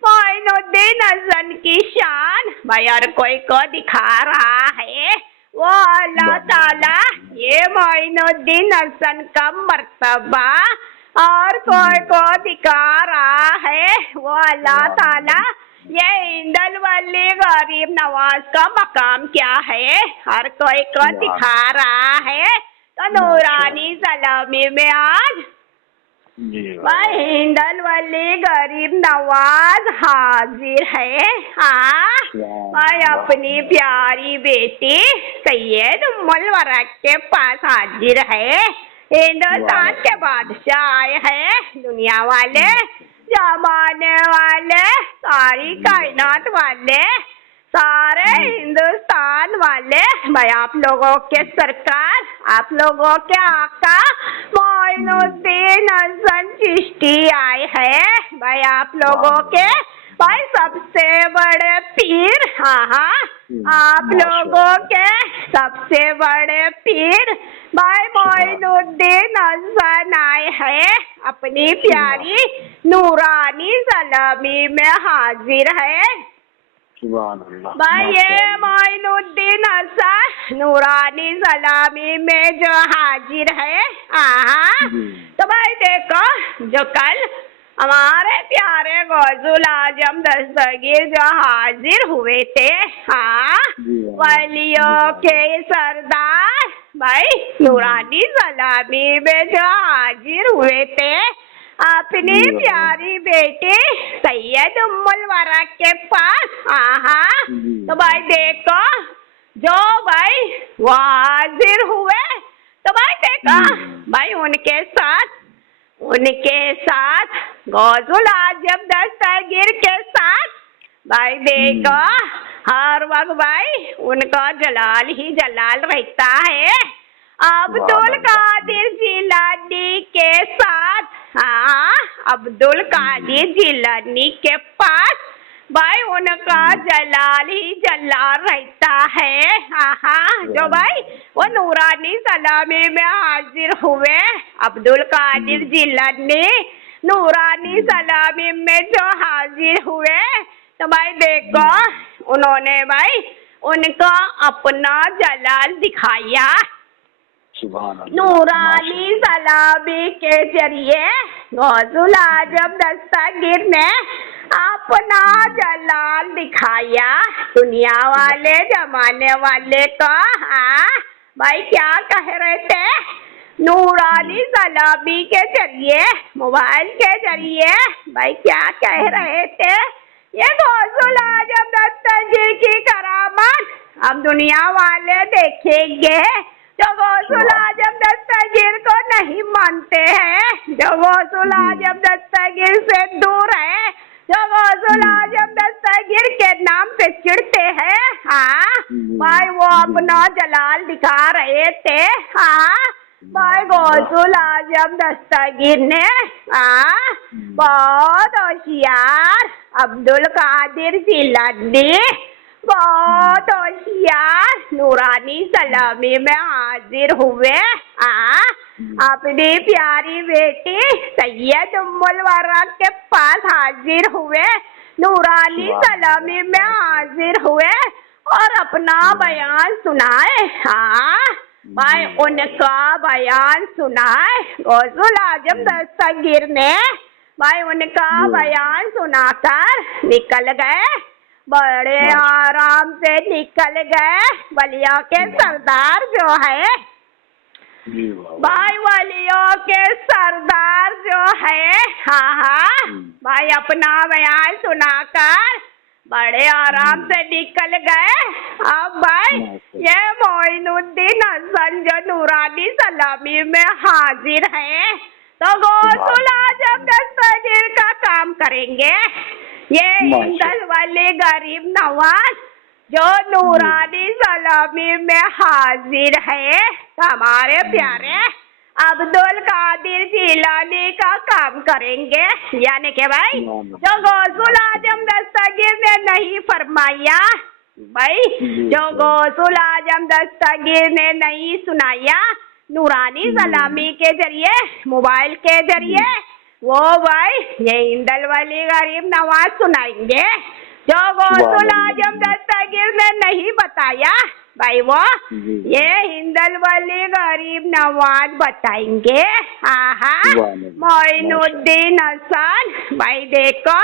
मोइनुद्दीन हसन की शान भाई हर कोई को दिखा रहा है। वो अल्लाह ताला ये मोइनुद्दीन हसन का मर्तबा और कोई को दिखा रहा है। वो अल्लाह ताला ये इंदल वली गरीब नवाज का मकाम क्या है हर कोई को दिखा रहा है। तो नूरानी सलामी में आज भाई हिंदल वली गरीब नवाज हाजिर है। भाई अपनी प्यारी बेटी सैयद उम्मुल वरा के पास हाजिर है। हिंदुस्तान के बादशाह आए हैं, दुनिया वाले, जमाने वाले, सारी कायनात वाले, सारे हिंदुस्तान वाले, भाई आप लोगों के सरकार, आप लोगों के आका मोइनुद्दीन हसन चिश्ती आए हैं। भाई आप लोगों के भाई सबसे बड़े पीर, आप लोगों के सबसे बड़े पीर भाई मोइनुद्दीन हसन आए हैं, अपनी प्यारी नूरानी सलामी में हाजिर है। भाई ये मोइनुद्दीन हसन नूरानी सलामी में जो हाजिर है। तो भाई देखो जो कल हमारे प्यारे गौजुल आजम दस्तगीर जो हाजिर हुए थे, वलियों के सरदार भाई नूरानी सलामी में जो हाजिर हुए थे, अपनी प्यारी बेटी सैयद उम्मुल वरा के पास। तो भाई देखो जो भाई वो हाजिर हुए, तो भाई देखो भाई उनके साथ गौजुल आजम दस्तगीर के साथ भाई देखो हर वक्त भाई उनका जलाल ही जलाल रहता है। अब्दुल कादिर जिलानी के साथ, अब्दुल कादिर जिलानी के पास भाई उनका जलाल ही जलाल रहता है। जो भाई वो नूरानी सलामी में हाजिर हुए, अब्दुल कादिर जिलानी नूरानी सलामी में जो हाजिर हुए, तो भाई देखो उन्होंने भाई उनका अपना जलाल दिखाया। नूरानी सलामी के जरिए गौजुल आजम दस्तगीर ने अपना जलाल दिखाया दुनिया वाले जमाने वाले को। भाई क्या कह रहे थे, नूरानी सलामी के जरिए मोबाइल के जरिए भाई क्या कह रहे थे, ये गौजुल आजम दस्तगीर की करामत हम दुनिया वाले देखेंगे। जो गौजुल आजम दस्तगीर को नहीं मानते हैं, जो गौजुल आजम दस्तगीर से दूर है, जो गौजुल आजम दस्तगीर के नाम पे चिढ़ते हैं, भाई वो अपना जलाल दिखा रहे थे। भाई गौजुल आजम दस्तगीर ने बहुत होशियार अब्दुल कादिर जिलानी बहुत होशियार नूरानी सलामी में हाजिर हुए। अपनी प्यारी बेटी सैयद उम्मुल वरा के पास हाजिर हुए, नूरानी सलामी में हाजिर हुए और अपना बयान सुनाए। हाँ भाई उनका बयान सुनाए। गौसुल आजम दस्तगीर ने भाई उनका बयान सुनाकर निकल गए, बड़े आराम से निकल गए। वलियों के सरदार जो है भाई, वलियों के सरदार जो है, हाँ भाई अपना बयान सुनाकर बड़े आराम से निकल गए। अब भाई ये मोइनुद्दीन हसन जो नूरानी सलामी में हाजिर है, तो गौसुल आजम दस्तगीर का काम करेंगे। ये हिंदल वाले गरीब नवाज जो नूरानी सलामी में हाजिर है, हमारे प्यारे अब्दुल कादिर जिलानी का काम करेंगे। यानी कि भाई जो गौसुल आजम दस्तगीर ने नहीं फरमाया, भाई जो गौसुल आजम दस्तगीर ने नहीं सुनाया नूरानी सलामी के जरिए, मोबाइल के जरिए, वो भाई ये हिंदल वाली गरीब नवाज सुनाएंगे। जो गौसुल आजम दस्तगीर ने नहीं बताया भाई, वो ये हिंदल वाली गरीब नवाज बताएंगे। मोइनुद्दीन हसन भाई देखो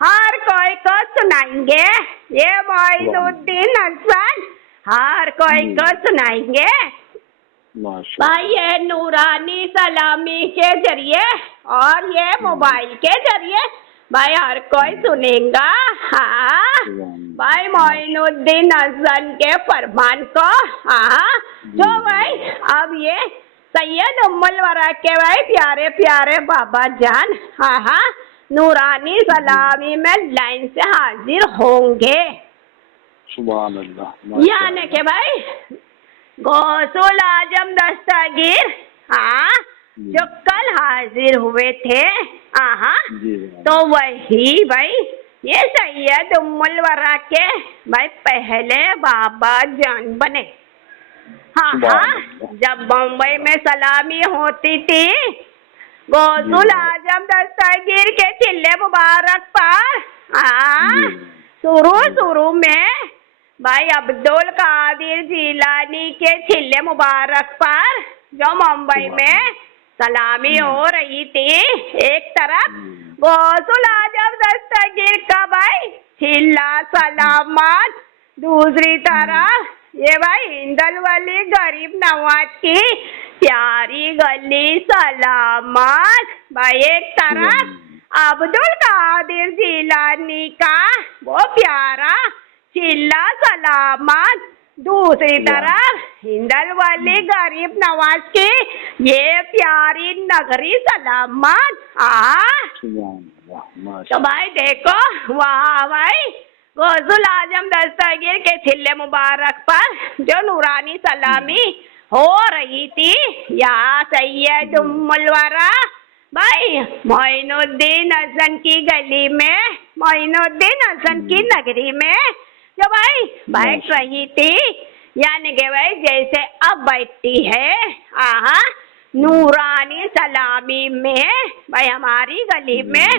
हर कोई को सुनाएंगे। ये मोइनुद्दीन हसन हर कोई को सुनाएंगे भाई, ये नूरानी सलामी के जरिए और ये मोबाइल के जरिए भाई हर कोई सुनेगा। हाँ भाई मोइनुद्दीन हसन के फरमान को। हाँ जो भाई अब ये सैयद उम्मुल वरा के भाई प्यारे प्यारे बाबा जान, हाँ नूरानी सलामी में लाइन से हाजिर होंगे। सुभान अल्लाह। यानी के भाई गौसुल आजम दस्तगीर, हाँ जो कल हाजिर हुए थे, तो वही भाई ये सैयद उम्मुल वरा के भाई पहले बाबा जान बने। हाँ जब बम्बई में सलामी होती थी गौसुल आजम दस्तगीर के चिल्ले मुबारक पर, शुरू में भाई अब्दुल कादिर जिलानी के चिल्ले मुबारक पर जो मुंबई में सलामी हो रही थी, एक तरफ गौसुल आजम दस्तगीर का भाई चिल्ला सलामत, दूसरी तरफ ये भाई हिंदल वाली गरीब नवाज की प्यारी गली सलामत। भाई एक तरफ अब्दुल कादिर जिलानी का वो प्यारा चिल्ला सलामत, दूसरी तरफ हिंदल वाली गरीब नवाज की ये प्यारी नगरी सलामत। तो भाई देखो वहाँ भाई गौसुल आजम दस्तगीर के चिल्ले मुबारक पर जो नूरानी सलामी हो रही थी, या सैयद उम्मुल वरा भाई मोइनुद्दीन हसन की गली में, मोइनुद्दीन हसन की नगरी में जो भाई बैठ रही थी, यानी कि भाई जैसे अब बैठती है नूरानी सलामी में भाई हमारी गली में,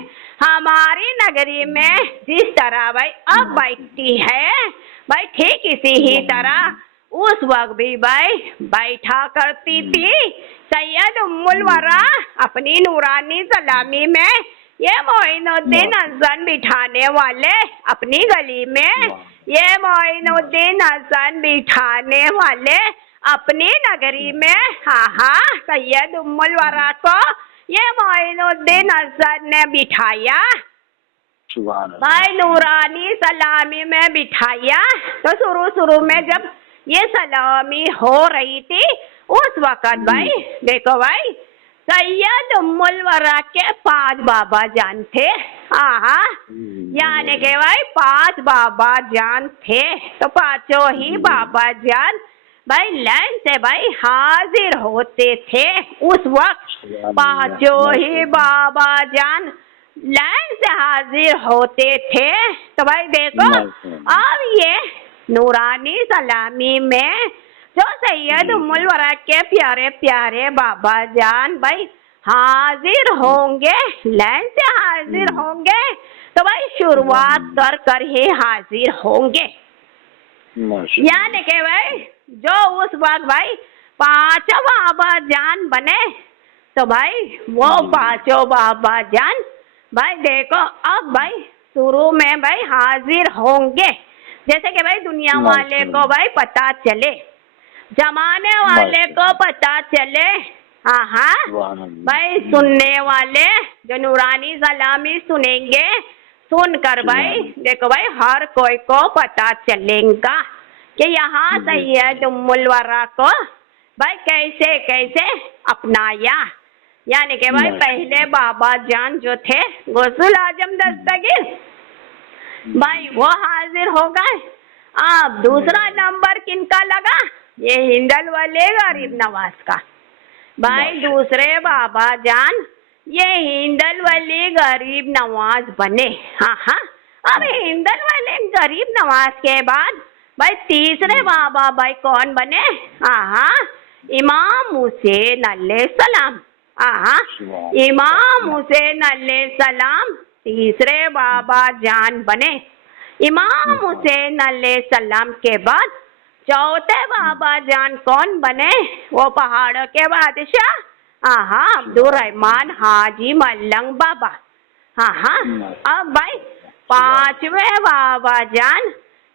हमारी नगरी में जिस तरह भाई अब बैठती है भाई, ठीक इसी ही तरह उस वक्त भी भाई बैठा करती थी सैयद उम्मुल वरा अपनी नूरानी सलामी में। ये मोइनुद्दीन हसन बिठाने वाले अपनी गली में, ये मोइनुद्दीन हसन बिठाने वाले अपनी नगरी में, सैयद उम्मुल वरा को ये मोइनुद्दीन हसन ने बिठाया भाई, नूरानी सलामी में बिठाया। तो शुरू में जब ये सलामी हो रही थी उस वक्त भाई देखो भाई सैयद उम्मुल वरा के 5 बाबा जान थे। यानी के भाई 5 बाबा जान थे, तो पांचों ही बाबा जान भाई लाइन से भाई हाजिर होते थे उस वक्त। पांचों ही बाबा जान लाइन से हाजिर होते थे। तो भाई देखो अब ये नूरानी सलामी में जो सैयद उम्मुल वरा के प्यारे प्यारे बाबा जान भाई हाजिर होंगे, लाइन से हाजिर होंगे, तो भाई शुरुआत कर ही हाजिर होंगे। माशाल्लाह। यानी कि भाई जो उस वक्त भाई पांचों बाबा जान बने, तो भाई वो पांचों बाबा जान भाई देखो अब भाई शुरू में भाई हाजिर होंगे, जैसे कि भाई दुनिया वाले को भाई पता चले, जमाने वाले को पता चले। हाँ हाँ भाई सुनने वाले जो नूरानी सलामी सुनेंगे, सुनकर भाई देखो भाई हर कोई को पता चलेगा कि यहाँ सैयद उम्मुल वरा को भाई कैसे कैसे अपनाया। यानी कि भाई पहले बाबा जान जो थे गौसुल आजम दस्तगीर भाई वो हाजिर हो गए। अब दूसरा नंबर किनका लगा? ये हिंदल वाले गरीब नवाज का। भाई दूसरे बाबा जान ये हिंदल वाले गरीब नवाज बने। हाँ हाँ अब हिंदल वाले गरीब नवाज के बाद भाई तीसरे बाबा भाई कौन बने? हाँ हाँ इमाम हुसैन अलैहिस्सलाम। हाँ इमाम हुसैन अलैहिस्सलाम तीसरे बाबा जान बने। इमाम हुसैन अलैहिस्सलाम के बाद चौथे बाबा जान कौन बने? वो पहाड़ों के बादशाह हाँ अब्दुर्रहमान हाजी मल्लंग बाबा। हाँ हाँ अब भाई पांचवे बाबा जान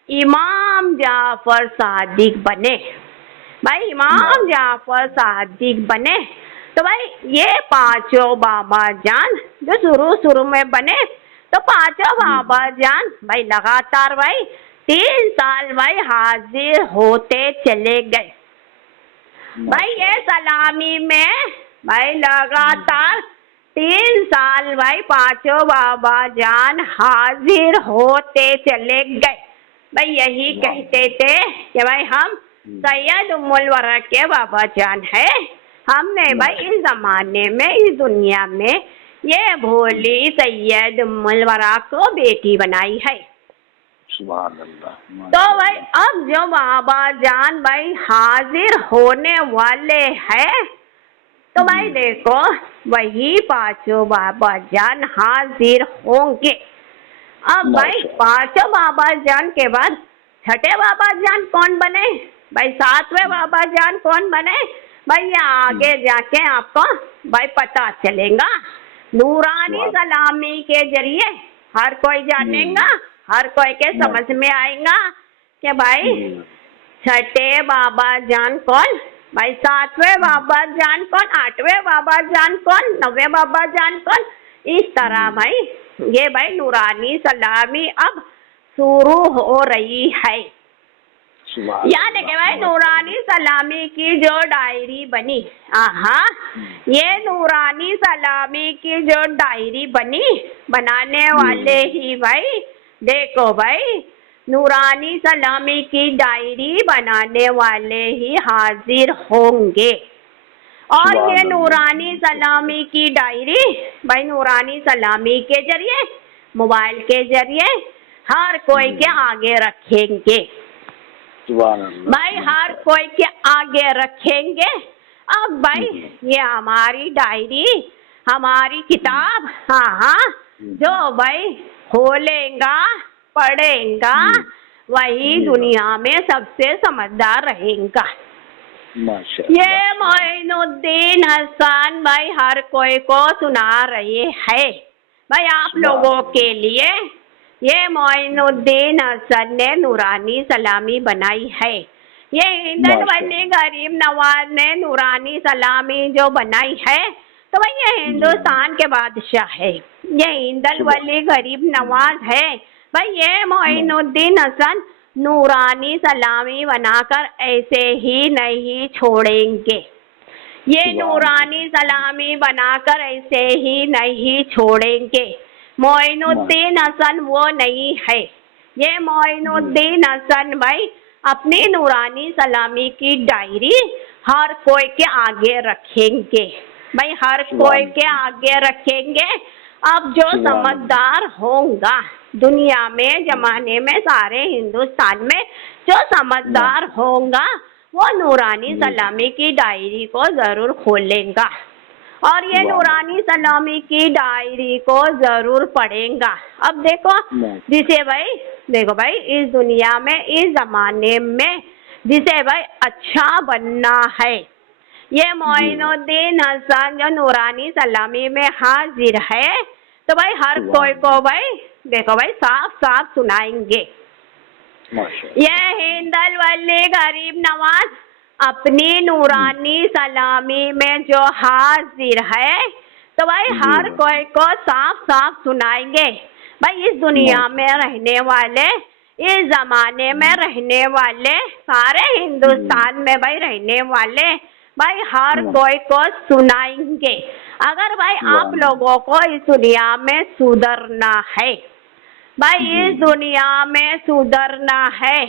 इमाम जाफर सादिक बने। भाई इमाम जाफर सादिक बने। तो भाई ये पांचों बाबा जान जो शुरू में बने, तो पांचों बाबा जान भाई लगातार भाई 3 साल भाई हाजिर होते चले गए। भाई ये सलामी में भाई लगातार 3 साल भाई पांचों बाबा जान हाजिर होते चले गए। भाई यही कहते थे कि भाई हम सैयद उम्मुल वरा के बाबा जान है। हमने भाई इस जमाने में इस दुनिया में ये भोली सैयद उम्मुल वरा को बेटी बनाई है। तो भाई अब जो बाबा जान भाई हाजिर होने वाले हैं, तो भाई देखो वही पांचों बाबा जान हाजिर होंगे। अब भाई पांचों बाबा जान के बाद छठे बाबा जान कौन बने? भाई सातवें बाबा जान कौन बने? भाई ये आगे जाके आपको भाई पता चलेगा। नूरानी सलामी के जरिए हर कोई जानेगा, हर कोई के समझ में आएगा कि भाई छठे बाबा जान कौन, भाई सातवें बाबा जान कौन, आठवें बाबा जान कौन, नौवें बाबा जान कौन। इस तरह भाई ये भाई नूरानी सलामी अब शुरू हो रही है। यानी कि भाई नूरानी सलामी की जो डायरी बनी, ये नूरानी सलामी की जो डायरी बनी, बनाने वाले ही भाई देखो भाई नूरानी सलामी की डायरी बनाने वाले ही हाजिर होंगे। और ये नूरानी सलामी की डायरी भाई नूरानी सलामी के जरिए, मोबाइल के जरिए हर कोई के आगे रखेंगे। भाई हर कोई के आगे रखेंगे। अब भाई ये हमारी डायरी, हमारी किताब, जो भाई खोलेगा पढ़ेगा वही दुनिया में सबसे समझदार रहेगा। ये मोइनुद्दीन हसन भाई हर कोई को सुना रहे हैं। भाई आप लोगों के लिए ये मोइनुद्दीन हसन ने नूरानी सलामी बनाई है। ये हिंदल वाले गरीब नवाज ने नूरानी सलामी जो बनाई है, तो भाई ये हिंदुस्तान के बादशाह है, ये हिंदल वाले गरीब नवाज है। भाई ये मोइनुद्दीन हसन नूरानी सलामी बनाकर ऐसे ही नहीं छोड़ेंगे। ये नूरानी सलामी बनाकर ऐसे ही नहीं छोड़ेंगे। मोइनुद्दीन हसन वो नहीं है। ये मोइनुद्दीन हसन भाई अपनी नूरानी सलामी की डायरी हर कोई के आगे रखेंगे। भाई हर कोई के आगे रखेंगे। अब जो समझदार होगा दुनिया में, जमाने में, सारे हिंदुस्तान में जो समझदार होगा वो नूरानी सलामी की डायरी को जरूर खोलेगा और ये नूरानी सलामी की डायरी को जरूर पढ़ेगा। अब देखो जिसे भाई देखो भाई इस दुनिया में इस जमाने में जिसे भाई अच्छा बनना है, ये मोइनुद्दीन हसन जो नूरानी सलामी में हाजिर है, तो भाई हर कोई को भाई देखो भाई साफ साफ सुनाएंगे। ये हिंदल वली गरीब नवाज अपनी नूरानी सलामी में जो हाजिर है, तो भाई हर कोई को साफ साफ सुनाएंगे। भाई इस दुनिया में रहने वाले, इस जमाने में रहने वाले, सारे हिंदुस्तान में भाई रहने वाले भाई हर कोई को सुनाएंगे। अगर भाई आप लोगों को इस दुनिया में सुधरना है, भाई इस दुनिया में सुधरना है,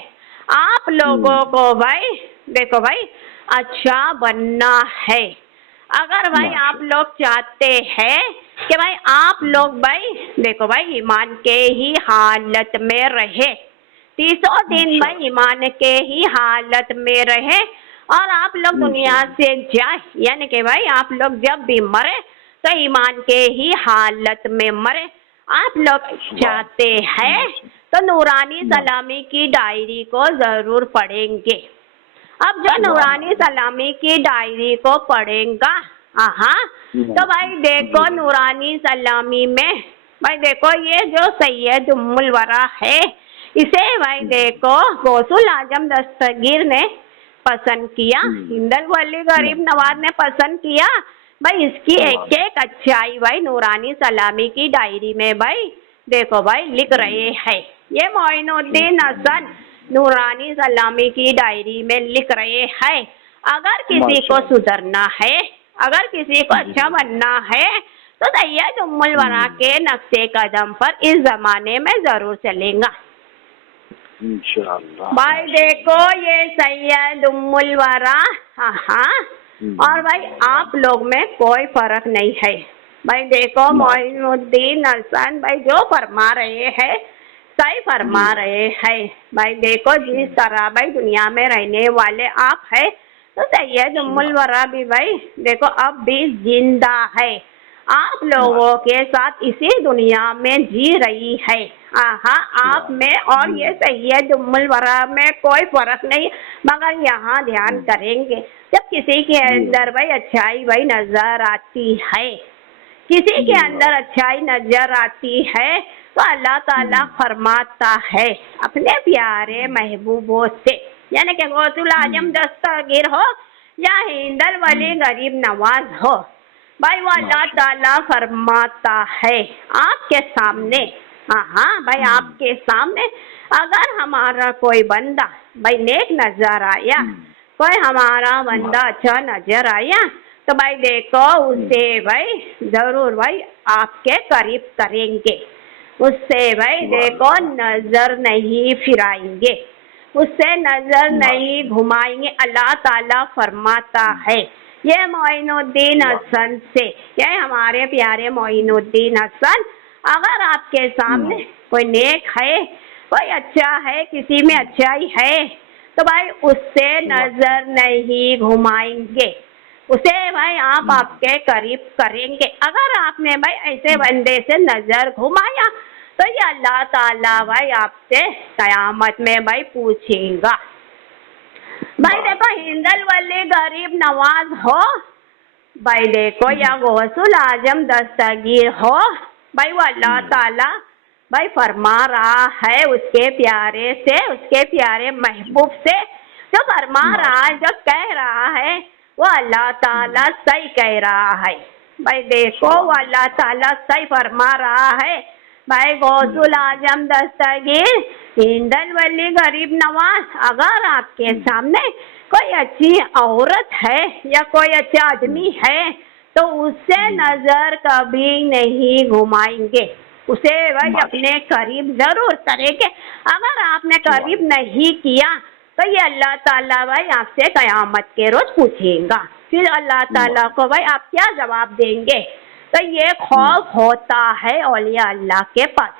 आप लोगों को भाई देखो भाई अच्छा बनना है। अगर भाई आप लोग चाहते हैं कि भाई आप लोग भाई देखो भाई ईमान के ही हालत में रहे, 30 दिन भाई ईमान के ही हालत में रहे और आप लोग दुनिया से जाए, यानी कि भाई आप लोग जब भी मरे तो ईमान के ही हालत में मरे। आप लोग चाहते हैं तो नूरानी सलामी की डायरी को जरूर पढ़ेंगे। अब जो नूरानी सलामी की डायरी को पढ़ेगा, हाँ, तो भाई देखो नूरानी सलामी में भाई देखो ये जो सैयद उम्मुल वरा है, इसे भाई देखो गौसुल आजम दस्तगीर ने पसंद किया, हिंदल वली गरीब नवाज ने पसंद किया। भाई इसकी एक एक अच्छाई भाई नूरानी सलामी की डायरी में भाई देखो भाई लिख रहे हैं। ये मोइनुद्दीन हसन नूरानी सलामी की डायरी में लिख रहे हैं, अगर किसी को सुधरना है, अगर किसी को अच्छा बनना है, तो सैयद उम्मुल वरा के नक्शे कदम पर इस जमाने में जरूर चलेगा इंशाअल्लाह। भाई देखो ये सैयद उम्मुल वरा, हाँ, और भाई आप लोग में कोई फर्क नहीं है। भाई देखो मोइनुद्दीन हसन भाई जो फरमा रहे हैं सही फरमा रहे हैं। भाई देखो जिस तरह भाई दुनिया में रहने वाले आप है, तो सैयद उम्मुल वरा भी भाई देखो अब भी जिंदा है, आप लोगों के साथ इसी दुनिया में जी रही है। हाँ, आप में और ये सैयद उम्मुल वरा में कोई फर्क नहीं, मगर यहाँ ध्यान करेंगे जब किसी के अंदर भाई अच्छाई भाई नजर आती है, किसी के अंदर अच्छाई नजर आती है, तो अल्लाह ताला फरमाता है अपने प्यारे महबूबों से, यानी कि गौसुल आजम दस्तगीर हो या हिंदल वली गरीब नवाज हो, भाई वो अल्लाह ताला फरमाता है आपके सामने, हाँ भाई आपके सामने, अगर हमारा कोई बंदा भाई नेक नजर आया, कोई हमारा बंदा अच्छा नजर आया, तो भाई देखो उसे भाई जरूर भाई आपके करीब करेंगे, उससे भाई देखो नजर नहीं फिराएंगे, उससे नजर नहीं घुमाएंगे। अल्लाह ताला फरमाता है ये मोइनुद्दीन हसन से, ये हमारे प्यारे मोइनुद्दीन हसन, अगर आपके सामने कोई नेक है, कोई अच्छा है, किसी में अच्छाई है, तो भाई उससे नजर नहीं घुमाएंगे, उसे भाई आप आपके करीब करेंगे। अगर आपने भाई ऐसे बंदे से नजर घुमाया, तो ये अल्लाह ताला भाई आपसे कयामत में भाई पूछेगा। भाई देखो हिंदल वली गरीब नवाज हो, भाई देखो या गौसुल आजम दस्तगीर हो, भाई वो अल्लाह ताला भाई फरमा रहा है उसके प्यारे से, उसके प्यारे महबूब से, जो फरमा रहा है, जो कह रहा है, वो अल्लाह ताला सही कह रहा है। भाई देखो वो अल्लाह ताला सही फरमा रहा है। भाई गौसुल आजम दस्तगीर हिंदल वली गरीब नवाज, अगर आपके सामने कोई अच्छी औरत है या कोई अच्छा आदमी है, तो उससे नजर कभी नहीं घुमाएंगे, उसे भाई अपने करीब जरूर करेंगे। अगर आपने करीब नहीं किया, तो ये अल्लाह ताला भाई आपसे कयामत के रोज पूछेगा। फिर अल्लाह ताला को भाई आप क्या जवाब देंगे? तो ये खौफ होता है औलिया अल्लाह के पास।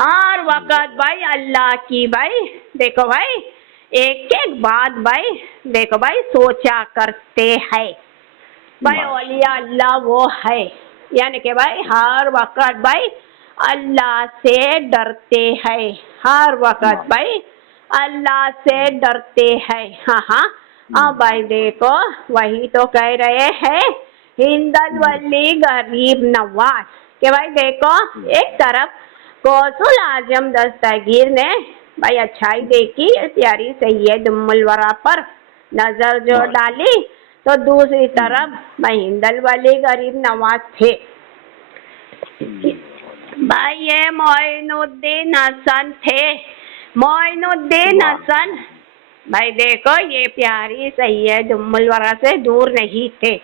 हर वक्त भाई अल्लाह की भाई देखो भाई एक एक बात भाई देखो भाई सोचा करते हैं। भाई औलिया अल्लाह वो है, यानी कि भाई हर वक्त भाई अल्लाह से डरते हैं, हर वक्त भाई अल्लाह से डरते हैं। हाँ हाँ, अब भाई देखो वही तो कह रहे हैं हिंदल वली गरीब नवाज के भाई देखो एक तरफ गौसुल आजम दस्तगीर ने भाई अच्छाई देखी प्यारी सैयद उम्मुल वरा पर नजर जो डाली, तो दूसरी तरफ भाई हिंदल वली गरीब नवाज थे। भाई ये मोइनुद्दीन हसन थे, मोइनुद्दीन हसन भाई देखो ये प्यारी सैयद उम्मुल वरा से दूर नहीं थे।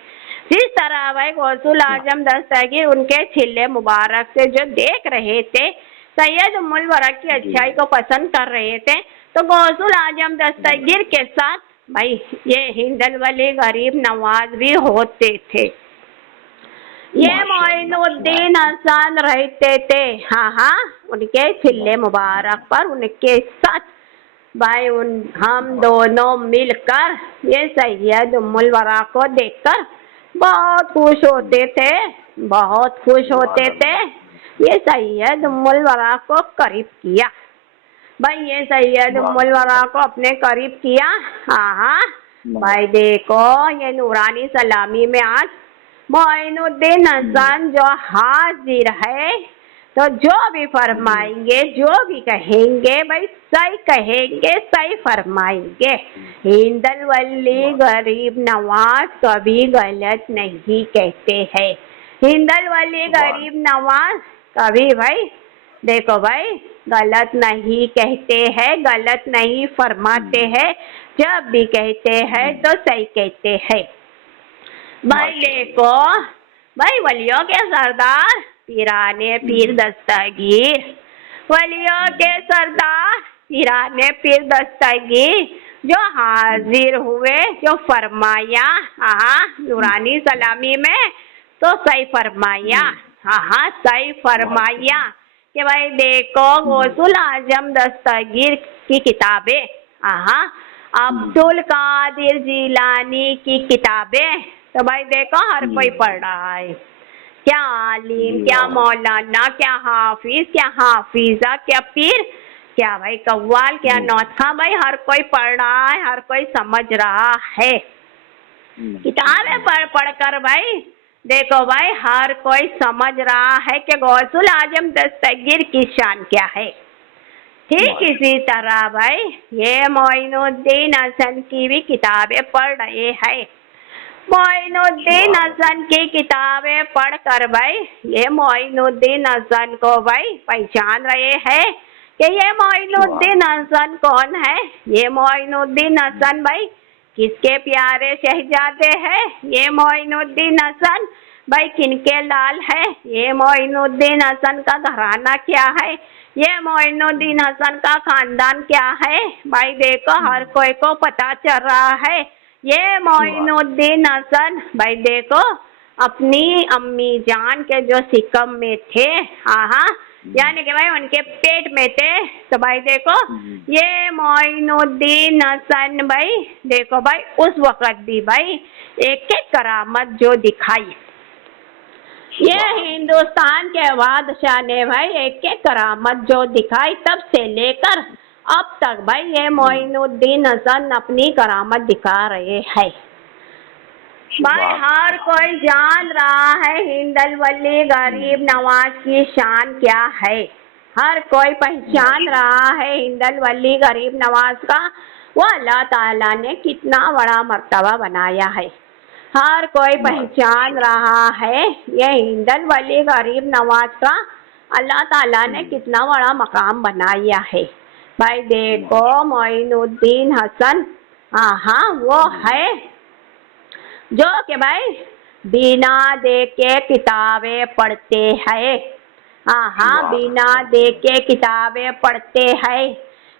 जिस तरह भाई गौसुल आजम दस्तगीर उनके छिल्ले मुबारक से जो देख रहे थे, सैयद उम्मुल वरा की अच्छाई को पसंद कर रहे थे, तो गौसुल आजम दस्तगीर के साथ भाई ये हिंदल वली गरीब नवाज भी होते थे। ये मोइनुद्दीन हसन रहते थे, हाँ हाँ, उनके छिल्ले मुबारक पर उनके साथ भाई हम दोनों मिलकर ये सैयद उम्मुल वरा को देखकर बहुत खुश होते थे, बहुत खुश होते थे। ये सैयद उम्मुल वरा को करीब किया, भाई ये सैयद उम्मुल वरा को अपने करीब किया। हाँ हाँ भाई देखो ये नूरानी सलामी में आज मोइनुद्दीन हसन जो हाजिर है, तो जो भी फरमाएंगे जो भी कहेंगे भाई सही कहेंगे, सही फरमाएंगे। हिंदल वली गरीब नवाज कभी गलत नहीं कहते हैं, हिंदल वली गरीब नवाज कभी भाई देखो भाई गलत नहीं कहते हैं, गलत नहीं फरमाते हैं, जब भी कहते हैं तो सही कहते हैं। भाई देखो भाई वलियों के सरदार पीराने पीर दस्तगीर, वलियों के सरदार पीराने पीर दस्तगीर जो हाजिर हुए, जो फरमाया हाँ नूरानी सलामी में, तो सही फरमाया, हाँ हाँ सही फरमाया कि भाई देखो गौसुल आजम दस्तगीर की किताबें, हाँ अब्दुल कादिर जिलानी की किताबें, तो भाई देखो हर कोई पढ़ रहा है, क्या आलिम, क्या मौलाना, क्या हाफिज, क्या हाफिजा, क्या पीर, क्या भाई कव्वाल, क्या नौतखा, भाई हर कोई पढ़ रहा है, हर कोई समझ रहा है। किताबें पढ़ कर भाई देखो भाई हर कोई समझ रहा है कि गौसुल आजम दस्तगीर की शान क्या है। ठीक इसी तरह भाई ये मोइनुद्दीन हसन की भी किताबें पढ़ रहे हैं। मोइनुद्दीन हसन की किताबें पढ़ कर भाई ये मोइनुद्दीन हसन को भाई पहचान रहे हैं कि ये मोइनुद्दीन हसन कौन है। ये मोइनुद्दीन हसन भाई किसके प्यारे शहजादे हैं। ये मोइनुद्दीन हसन भाई किनके लाल है। ये मोइनुद्दीन हसन का घराना क्या है। ये मोइनुद्दीन हसन का खानदान क्या है। भाई देखो हर कोई को पता चल रहा है। ये मोइनुद्दीन हसन भाई देखो अपनी अम्मी जान के जो सिकम में थे, हाँ यानी कि भाई उनके पेट में थे, तो भाई देखो ये मोइनुद्दीन हसन भाई देखो भाई उस वक्त भी भाई एक एक करामत जो दिखाई। ये हिंदुस्तान के बादशाह ने भाई एक एक करामत जो दिखाई, तब से लेकर अब तक भाई ये मोइनुद्दीन हसन अपनी करामत दिखा रहे हैं। भाई हर कोई जान रहा है हिंदल वली गरीब नवाज की शान क्या है। हर कोई पहचान रहा है हिंदल वली गरीब नवाज का वो अल्लाह ताला ने कितना बड़ा मर्तबा बनाया है। हर कोई पहचान रहा है ये हिंदल वली गरीब नवाज का अल्लाह ताला ने कितना बड़ा मकाम बनाया है। भाई देखो मोइनुद्दीन हसन हाँ वो है जो कि भाई बिना देखे किताबें पढ़ते हैं। हाँ बिना देखे किताबें पढ़ते हैं।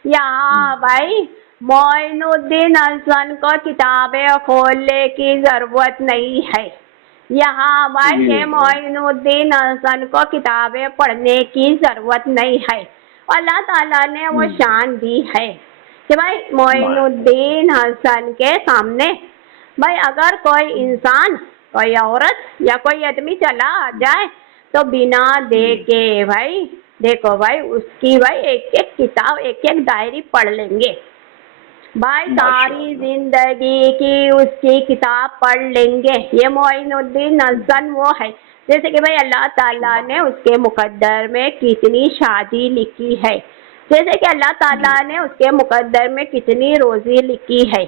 यहाँ भाई मोइनुद्दीन हसन को किताबें खोलने की जरूरत नहीं है। यहाँ भाई ये मोइनुद्दीन हसन को किताबें पढ़ने की जरूरत नहीं है। अल्लाह ताला ने वो शान दी है कि भाई मोइनुद्दीन हसन के सामने भाई अगर कोई इंसान कोई औरत या कोई आदमी चला आ जाए तो बिना देखे भाई देखो भाई उसकी भाई एक एक किताब एक एक डायरी पढ़ लेंगे भाई, सारी जिंदगी की उसकी किताब पढ़ लेंगे। ये मोइनुद्दीन नजन वो है, जैसे कि भाई अल्लाह ताला ने उसके मुकद्दर में कितनी शादी लिखी है, जैसे कि अल्लाह ताला ने उसके मुकद्दर में कितनी रोजी लिखी है,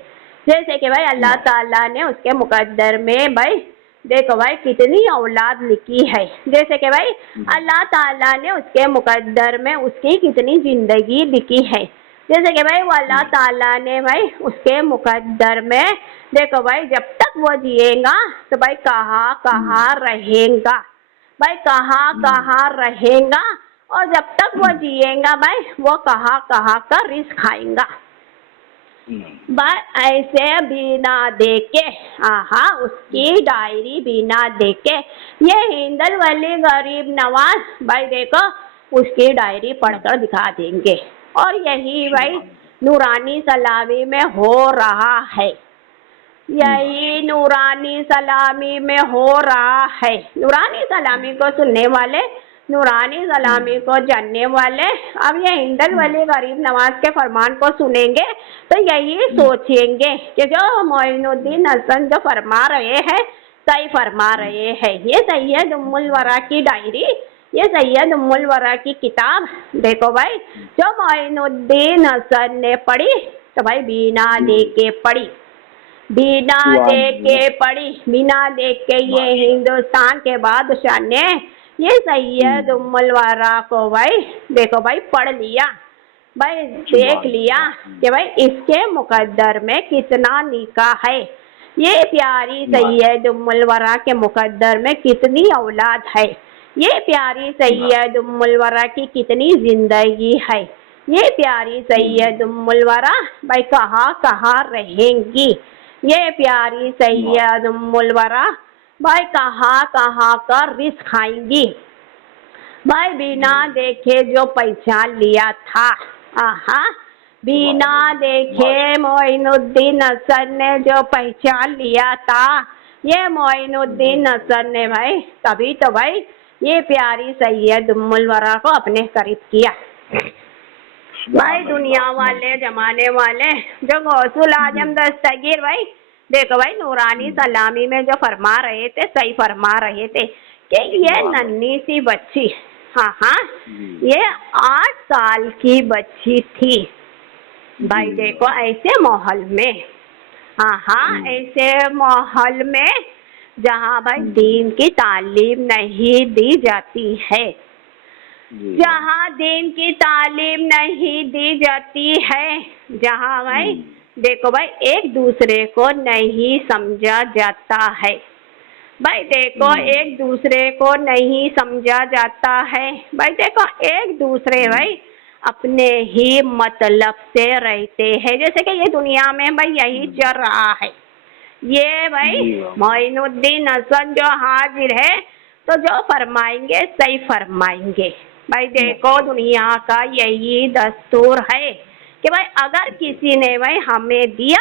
जैसे कि भाई अल्लाह ताला ने उसके मुकद्दर में भाई देखो भाई कितनी औलाद लिखी है, जैसे कि भाई अल्लाह ताला ने उसके मुकद्दर में उसकी कितनी जिंदगी लिखी है, जैसे कि भाई वो अल्लाह ताला ने भाई उसके मुकद्दर में देखो भाई जब तक वो जिएगा तो भाई कहाँ कहाँ रहेगा, भाई कहाँ कहाँ रहेगा, और जब तक वो जिएगा भाई वो कहाँ कहाँ का रिस्क खाएगा भाई। ऐसे बिना देखे उसकी डायरी बिना देखे ये हिंदल वाले गरीब नवाज भाई देखो उसकी डायरी पढ़कर दिखा देंगे, और यही भाई नूरानी सलामी में हो रहा है, यही नूरानी सलामी में हो रहा है। नूरानी सलामी को सुनने वाले, नूरानी सलामी को जानने वाले अब ये हिंदल वाले गरीब नवाज के फरमान को सुनेंगे तो यही सोचेंगे कि जो मोइनुद्दीन हसन जो फरमा रहे हैं सही फरमा रहे हैं। ये सैयद उम्मुल वरा की डायरी, ये सैयद उम्मुल वरा की किताब देखो भाई जो मोइनुद्दीन हसन ने पढ़ी तो भाई बिना देखे पढ़ी, बिना देखे पढ़ी, बिना देख के ये हिंदुस्तान के बादशाह ने ये सैयद उम्मुल वरा को भाई देखो भाई पढ़ लिया, भाई देख लिया कि भाई इसके मुकद्दर में कितना निकाह है, ये प्यारी सैयद उम्मुल वरा के मुकद्दर में कितनी औलाद है, ये प्यारी सैयद उम्मुल वरा की कितनी जिंदगी है, ये प्यारी सैयद उम्मुल वरा भाई कहाँ कहाँ रहेंगी, ये प्यारी सैयद उम्मुल वरा भाई कहाँ कहाँ का रिस्क खाएंगी। भाई बिना देखे जो पहचान लिया था, बिना देखे मोइनुद्दीन हसन ने जो पहचान लिया था, ये मोइनुद्दीन हसन ने भाई तभी तो भाई ये प्यारी सैयद उम्मुल वरा को अपने करीब किया। भाई दुनिया वाले जमाने वाले जो गौसुल आजम दस्तगीर भाई देखो भाई नूरानी सलामी में जो फरमा रहे थे सही फरमा रहे थे कि ये नन्ही सी बच्ची ये 8 साल की बच्ची थी भाई देखो ऐसे माहौल में ऐसे माहौल में जहाँ भाई दीन की तालीम नहीं दी जाती है, जहाँ दीन की तालीम नहीं दी जाती है, जहाँ भाई देखो भाई एक दूसरे को नहीं समझा जाता है, भाई देखो एक दूसरे को नहीं समझा जाता है, भाई देखो एक दूसरे भाई अपने ही मतलब से रहते हैं, जैसे कि ये दुनिया में भाई यही चल रहा है। ये भाई मोइनुद्दीन हसन जो हाजिर है तो जो फरमाएंगे सही फरमाएंगे। भाई देखो दुनिया का यही दस्तूर है कि भाई अगर किसी ने भाई हमें दिया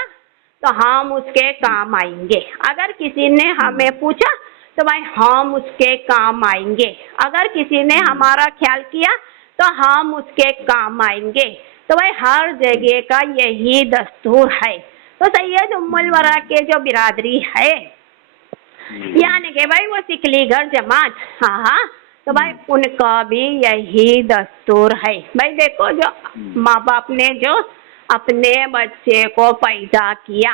तो हम उसके काम आएंगे, अगर किसी ने हमें पूछा तो भाई हम उसके काम आएंगे, अगर किसी ने हमारा ख्याल किया तो हम उसके काम आएंगे। तो भाई हर जगह का यही दस्तूर है। तो सैयद उम्मुल वरा के जो बिरादरी है यानी कि भाई वो सिकली घर जमात तो भाई उनका भी यही दस्तूर है। भाई देखो जो माँ बाप ने जो अपने बच्चे को पैदा किया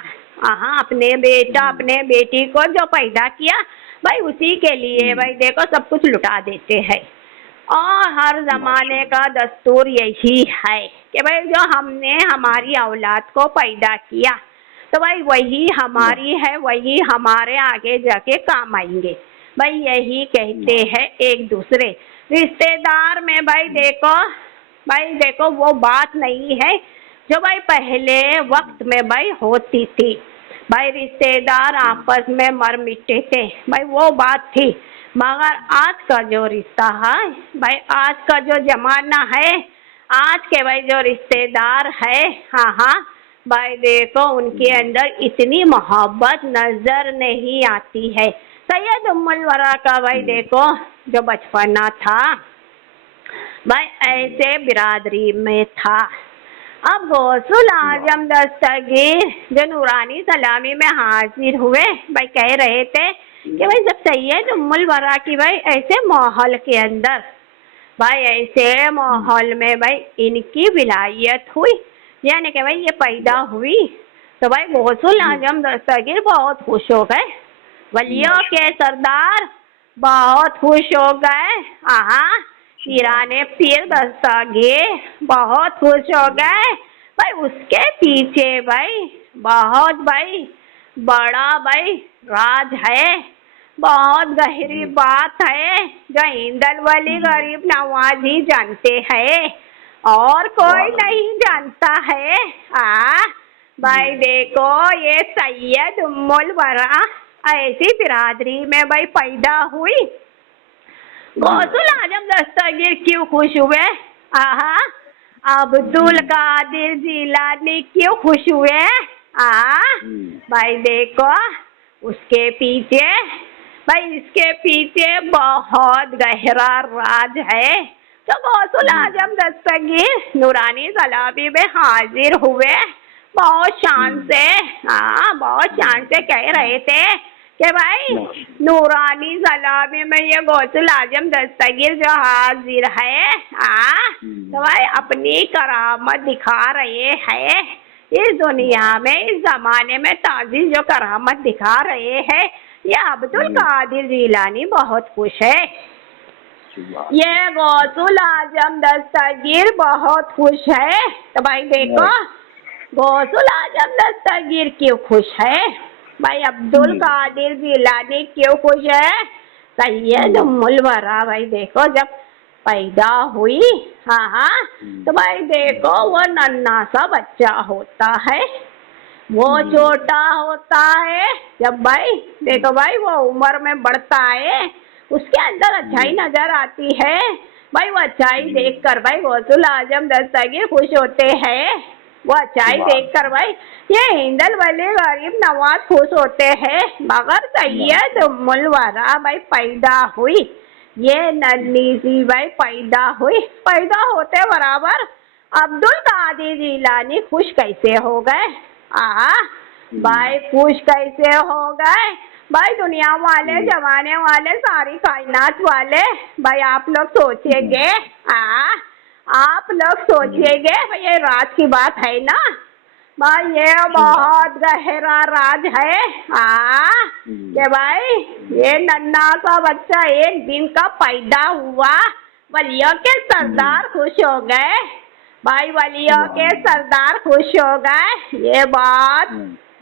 अपने बेटा अपने बेटी को जो पैदा किया भाई उसी के लिए भाई देखो सब कुछ लुटा देते हैं। और हर जमाने का दस्तूर यही है कि भाई जो हमने हमारी औलाद को पैदा किया तो भाई वही हमारी है, वही हमारे आगे जाके काम आएंगे। भाई यही कहते हैं एक दूसरे रिश्तेदार में भाई देखो वो बात नहीं है जो भाई पहले वक्त में भाई होती थी। भाई रिश्तेदार आपस में मर मिटते थे, भाई वो बात थी। मगर आज का जो रिश्ता है भाई, आज का जो जमाना है, आज के भाई जो रिश्तेदार है भाई देखो उनके अंदर इतनी मोहब्बत नजर नहीं आती है। सैयद उम्मुल वरा का भाई देखो जो बचपना था भाई ऐसे बिरादरी में था। अब गौसुल आजम दस्तगीर जो नूरानी सलामी में हाजिर हुए भाई कह रहे थे कि भाई जब सैयद उम्मुल वरा की भाई ऐसे माहौल के अंदर भाई ऐसे माहौल में भाई इनकी विलायत हुई यानी कि भाई ये पैदा हुई तो भाई गौसुल आजम दस्तगीर बहुत खुश हो गए। वलियों के सरदार बहुत खुश हो गए। पीराने पीर दस्तगीर बहुत खुश हो गए। भाई उसके पीछे भाई बहुत भाई बड़ा भाई राज है, बहुत गहरी बात है जो हिंदल वली गरीब नवाज ही जानते हैं और कोई नहीं जानता है। भाई देखो ये सैयद उम्मुल वरा ऐसी बिरादरी में भाई पैदा हुई। गौसुल आजम दस्तगीर क्यों खुश हुए? अब्दुल कादिर जिलानी क्यों खुश हुए? भाई देखो उसके पीछे भाई इसके पीछे बहुत गहरा राज है। तो गौसुल आजम दस्तगीर नूरानी सलामी में हाजिर हुए बहुत शान से बहुत शान से कह रहे थे कि भाई नूरानी सलामी में ये गौसुल आजम दस्तगीर जो हाजिर है तो भाई अपनी करामत दिखा रहे हैं इस दुनिया में, इस जमाने में ताजी जो करामत दिखा रहे हैं। ये अब्दुल कादिर जिलानी बहुत खुश है, ये गौसुल आजम दस्तगीर बहुत खुश है। तो भाई देखो गौसुल आजम दस्तगीर क्यों खुश है? भाई अब्दुल कादिर जिलानी क्यों खुश है? सैयद उम्मुल वरा भाई देखो जब पैदा हुई तो भाई देखो वो नन्हा सा बच्चा होता है, वो छोटा होता है। जब भाई देखो भाई वो उम्र में बढ़ता है उसके अंदर अच्छाई नजर आती है। भाई वो अच्छाई देखकर भाई गौसुल आजम दस्तगीर खुश होते हैं। वो अच्छाई देखकर भाई ये हिंदल वली गरीब नवाज खुश होते हैं। मगर सैयद उम्मुल वरा भाई पैदा हुई, ये नन्ही सी भाई पैदा हुई। पैदा होते बराबर अब्दुल कादिर जिलानी खुश कैसे हो गए? भाई खुश कैसे हो गए? भाई दुनिया वाले जमाने वाले सारी कायनात वाले भाई आप लोग सोचेंगे आप लोग सोचिएगे ये राज की बात है ना भाई, ये बहुत गहरा राज है कि भाई ये नन्हा सा बच्चा एक दिन का पैदा हुआ, वलियों के सरदार खुश हो गए। भाई वलियों के सरदार खुश हो गए। ये बात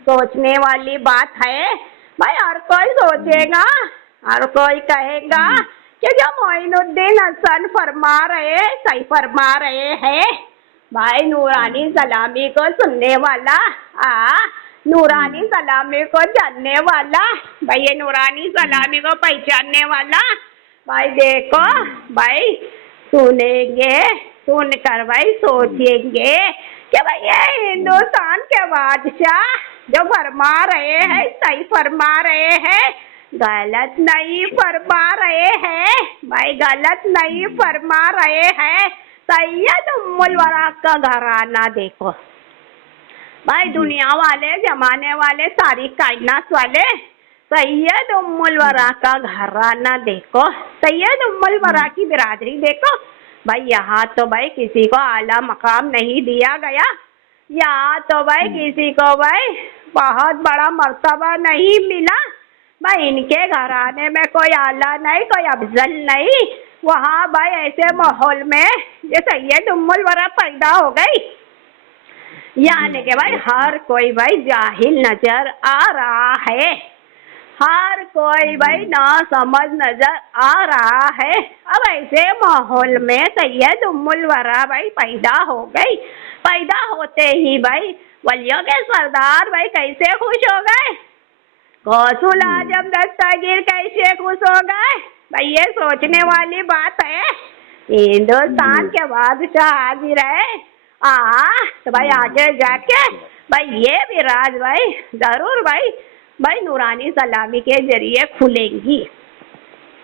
सोचने वाली बात है भाई। हर कोई सोचेगा, हर कोई कहेगा कि जो मोइनुद्दीन हसन फरमा रहे सही फरमा रहे हैं। भाई नूरानी सलामी को सुनने वाला नूरानी सलामी को जानने वाला भाई ये नूरानी सलामी को पहचानने वाला भाई देखो भाई सुनेंगे, सुनकर भाई सोचेंगे कि भाई ये हिंदुस्तान के बादशाह जो फरमा रहे हैं सही फरमा रहे हैं, गलत नहीं फरमा रहे हैं भाई, गलत नहीं फरमा रहे हैं। सैयद उम्मुल वरा का घराना देखो भाई, दुनिया वाले जमाने वाले सारी कायनात वाले सैयद उम्मुल वरा का घराना देखो, सैयद उम्मुल वरा की बिरादरी देखो भाई। यहाँ तो भाई किसी को आला मकाम नहीं दिया गया, यहाँ तो भाई किसी को भाई बहुत बड़ा मर्तबा नहीं मिला भाई। इनके घराने में कोई आला नहीं, कोई अफजल नहीं। वहाँ भाई ऐसे माहौल में ये सैयद उम्मुल वरा पैदा हो गई, यानी कि भाई हर कोई भाई जाहिल नजर आ रहा है, हर कोई भाई ना समझ नजर आ रहा है। अब ऐसे माहौल में सैयद उम्मुल वरा भाई पैदा हो गई। पैदा होते ही भाई वलियों के सरदार भाई कैसे खुश हो गए, गौसुल आजम दस्तगीर कैसे खुश हो गए भाई। ये सोचने वाली बात है। हिंदुस्तान के बादशाह हाजिर है तो भाई आगे जाके भाई ये भी राज भाई जरूर भाई भाई नूरानी सलामी के जरिए खुलेंगी।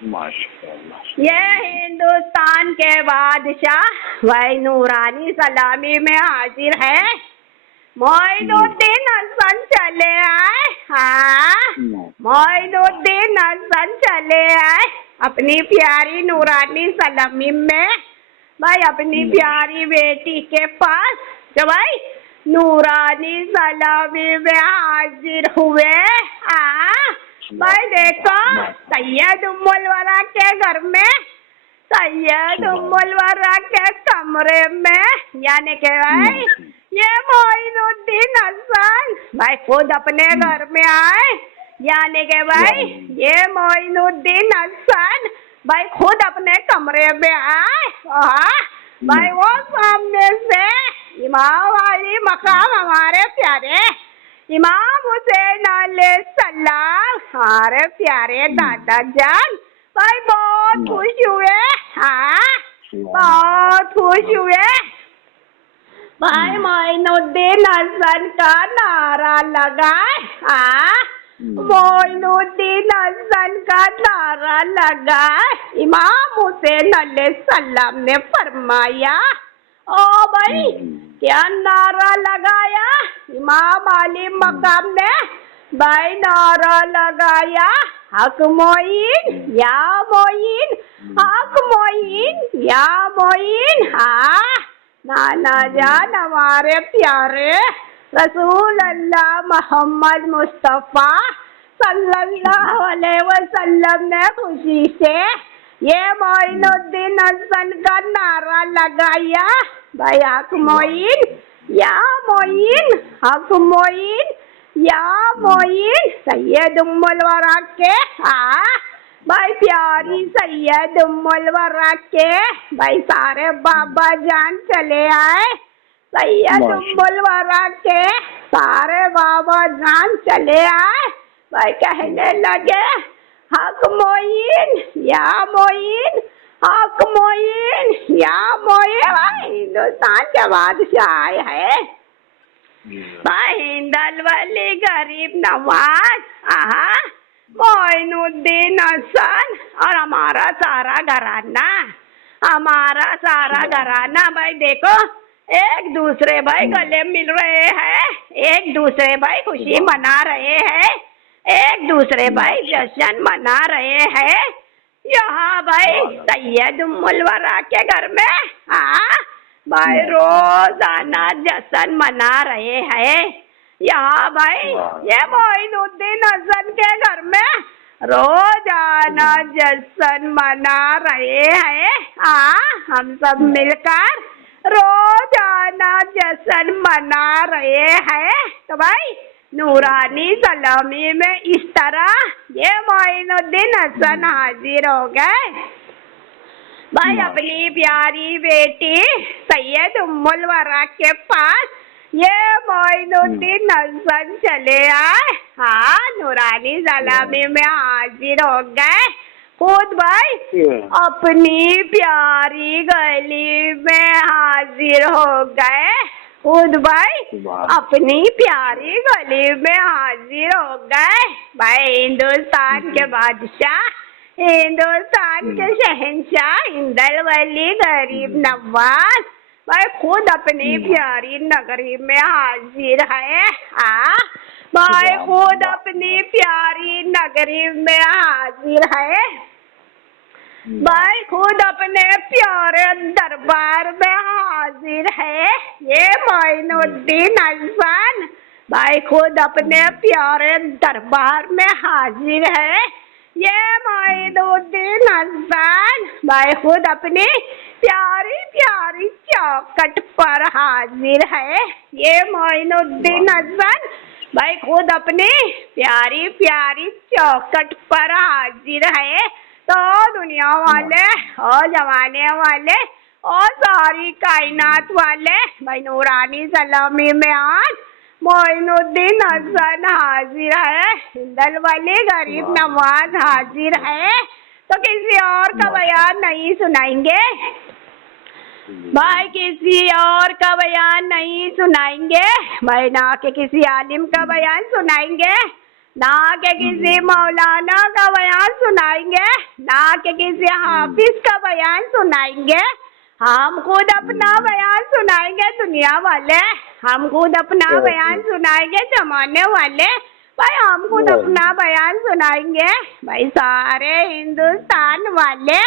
माशाअल्लाह। ये हिंदुस्तान के बादशाह भाई नूरानी सलामी में हाजिर है। मोइनुद्दीन हसन चले आए। हाँ, मोइनुद्दीन हसन चले आए अपनी प्यारी नूरानी सलामी में भाई, अपनी प्यारी बेटी के पास जो भाई नूरानी सलामी में हाजिर हुए। हाँ भाई देखो, सैयद उम्मुल वरा के घर में, सैयद उम्मुल वरा के कमरे में, यानी कि भाई ये मोइनुद्दीन हसन भाई खुद अपने घर में आए, यानी कि भाई ये मोइनुद्दीन हसन भाई खुद अपने कमरे में आए। भाई वो सामने से इमाम अली मकाम हमारे प्यारे इमाम हुसैन अलैहिस्सलाम हमारे प्यारे दादा जान भाई बहुत खुश हुए। हाँ, बहुत खुश हुए भाई। मोइनुद्दीन हसन का नारा लगाए। हाँ, मोइनुद्दीन हसन का नारा लगाए। इमाम हुसैन अलैहिस्सलाम ने फरमाया, ओ भाई क्या नारा लगाया? इमाम अली मकाम ने भाई नारा लगाया, हक मोइन या मोइन, हक मोइन या मोइन। हाँ, नाना जान हमारे प्यारे रसूल अल्लाह मोहम्मद मुस्तफ़ा सल्लल्लाहु अलैहि वसल्लम ने खुशी से ये मोइनुद्दीन हसन का नारा लगाया, भाई हक मोइन या मोइन, हक मोइन या मोइन। सैयद उम्मुल वरा के, हाँ भाई प्यारी सैयद उम्मुल वरा के भाई सारे बाबा जान चले आए। सैयद उम्मुल वरा के सारे बाबा जान चले आए भाई, कहने लगे हक मोइन या मोइन, हक मोइन या मोइन। भाई हिंदुस्तान के बादशाह आए है भाई हिंदल वाली गरीब नवाज, आहा मोइनुद्दीन हसन और हमारा सारा घराना, हमारा सारा घराना भाई देखो एक दूसरे भाई गले मिल रहे हैं, एक दूसरे भाई खुशी मना रहे हैं, एक दूसरे भाई जश्न मना रहे हैं। यहाँ भाई सैयद उम्मुल वरा के घर में, हाँ भाई रोजाना जश्न मना रहे हैं। यहाँ भाई ये मोइनुद्दीन हसन के घर में रोजाना जश्न मना रहे हैं। हाँ, हम सब मिलकर रोजाना जश्न मना रहे हैं। तो भाई नूरानी सलामी में इस तरह ये मोइनुद्दीन हसन हाजिर हो गए भाई अपनी प्यारी बेटी सैयद उम्मुल वरा के पास। ये मोइनुद्दीन हसन चले आए, हाँ नूरानी सलामी में हाजिर हो गए। खुद भाई अपनी प्यारी गली में हाजिर हो गए, खुद भाई अपनी प्यारी गली में हाजिर हो गए भाई। हिंदुस्तान के बादशाह, हिंदुस्तान के शहंशाह हिंदल वली गरीब नवाज भाई खुद अपनी प्यारी नगरी में हाजिर है। हाँ भाई खुद अपनी प्यारी नगरी में हाजिर है भाई, खुद अपने प्यारे दरबार में हाजिर है। ये मोइनुद्दीन हसन भाई खुद अपने प्यारे दरबार में हाजिर है। ये मोइनुद्दीन हसन भाई खुद अपनी प्यारी प्यारी चौखट पर हाजिर है। ये मोइनुद्दीन हसन भाई खुद अपनी प्यारी प्यारी चौखट पर हाजिर है। तो दुनिया वाले और जमाने वाले और सारी कायनात वाले भाई नूरानी सलामी में आज मोइनुद्दीन हसन हाजिर है, हिंदल वाली गरीब नवाज हाजिर है। तो किसी और का बयान नहीं सुनाएंगे भाई, किसी और का बयान नहीं सुनाएंगे भाई, ना कि किसी आलिम का बयान सुनाएंगे, ना के किसी मौलाना का बयान सुनाएंगे, ना के किसी हाफिज का बयान सुनाएंगे। हम खुद अपना बयान सुनाएंगे दुनिया वाले, हम खुद अपना बयान सुनाएंगे जमाने वाले। भाई हम खुद अपना बयान सुनाएंगे। भाई सारे हिंदुस्तान वाले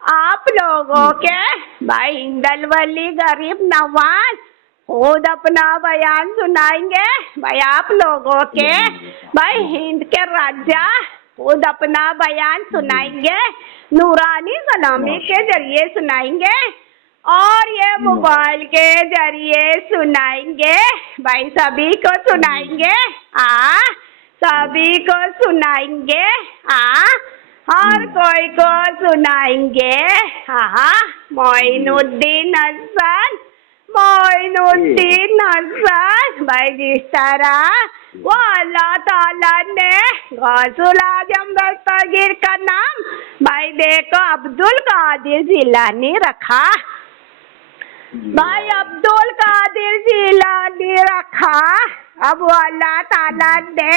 आप लोगों के भाई हिंदल वली गरीब नवाज खुद अपना बयान सुनाएंगे। भाई आप लोगों के भाई हिंद के राजा खुद अपना बयान सुनाएंगे, नूरानी सलामी के जरिए सुनाएंगे और ये मोबाइल के जरिए सुनाएंगे। भाई सभी को सुनाएंगे, सभी को सुनाएंगे, हर कोई को सुनाएंगे। मोइनुद्दीन हसन, मोइनुद्दीन हसन भाई जिस तरह वो अल्लाह ताला ने गौसुल आजम दस्तगीर का नाम भाई देखो अब्दुल कादिर जिलानी रखा, भाई अब्दुल कादिर जिलानी रखा। अब वो अल्लाह ताला ने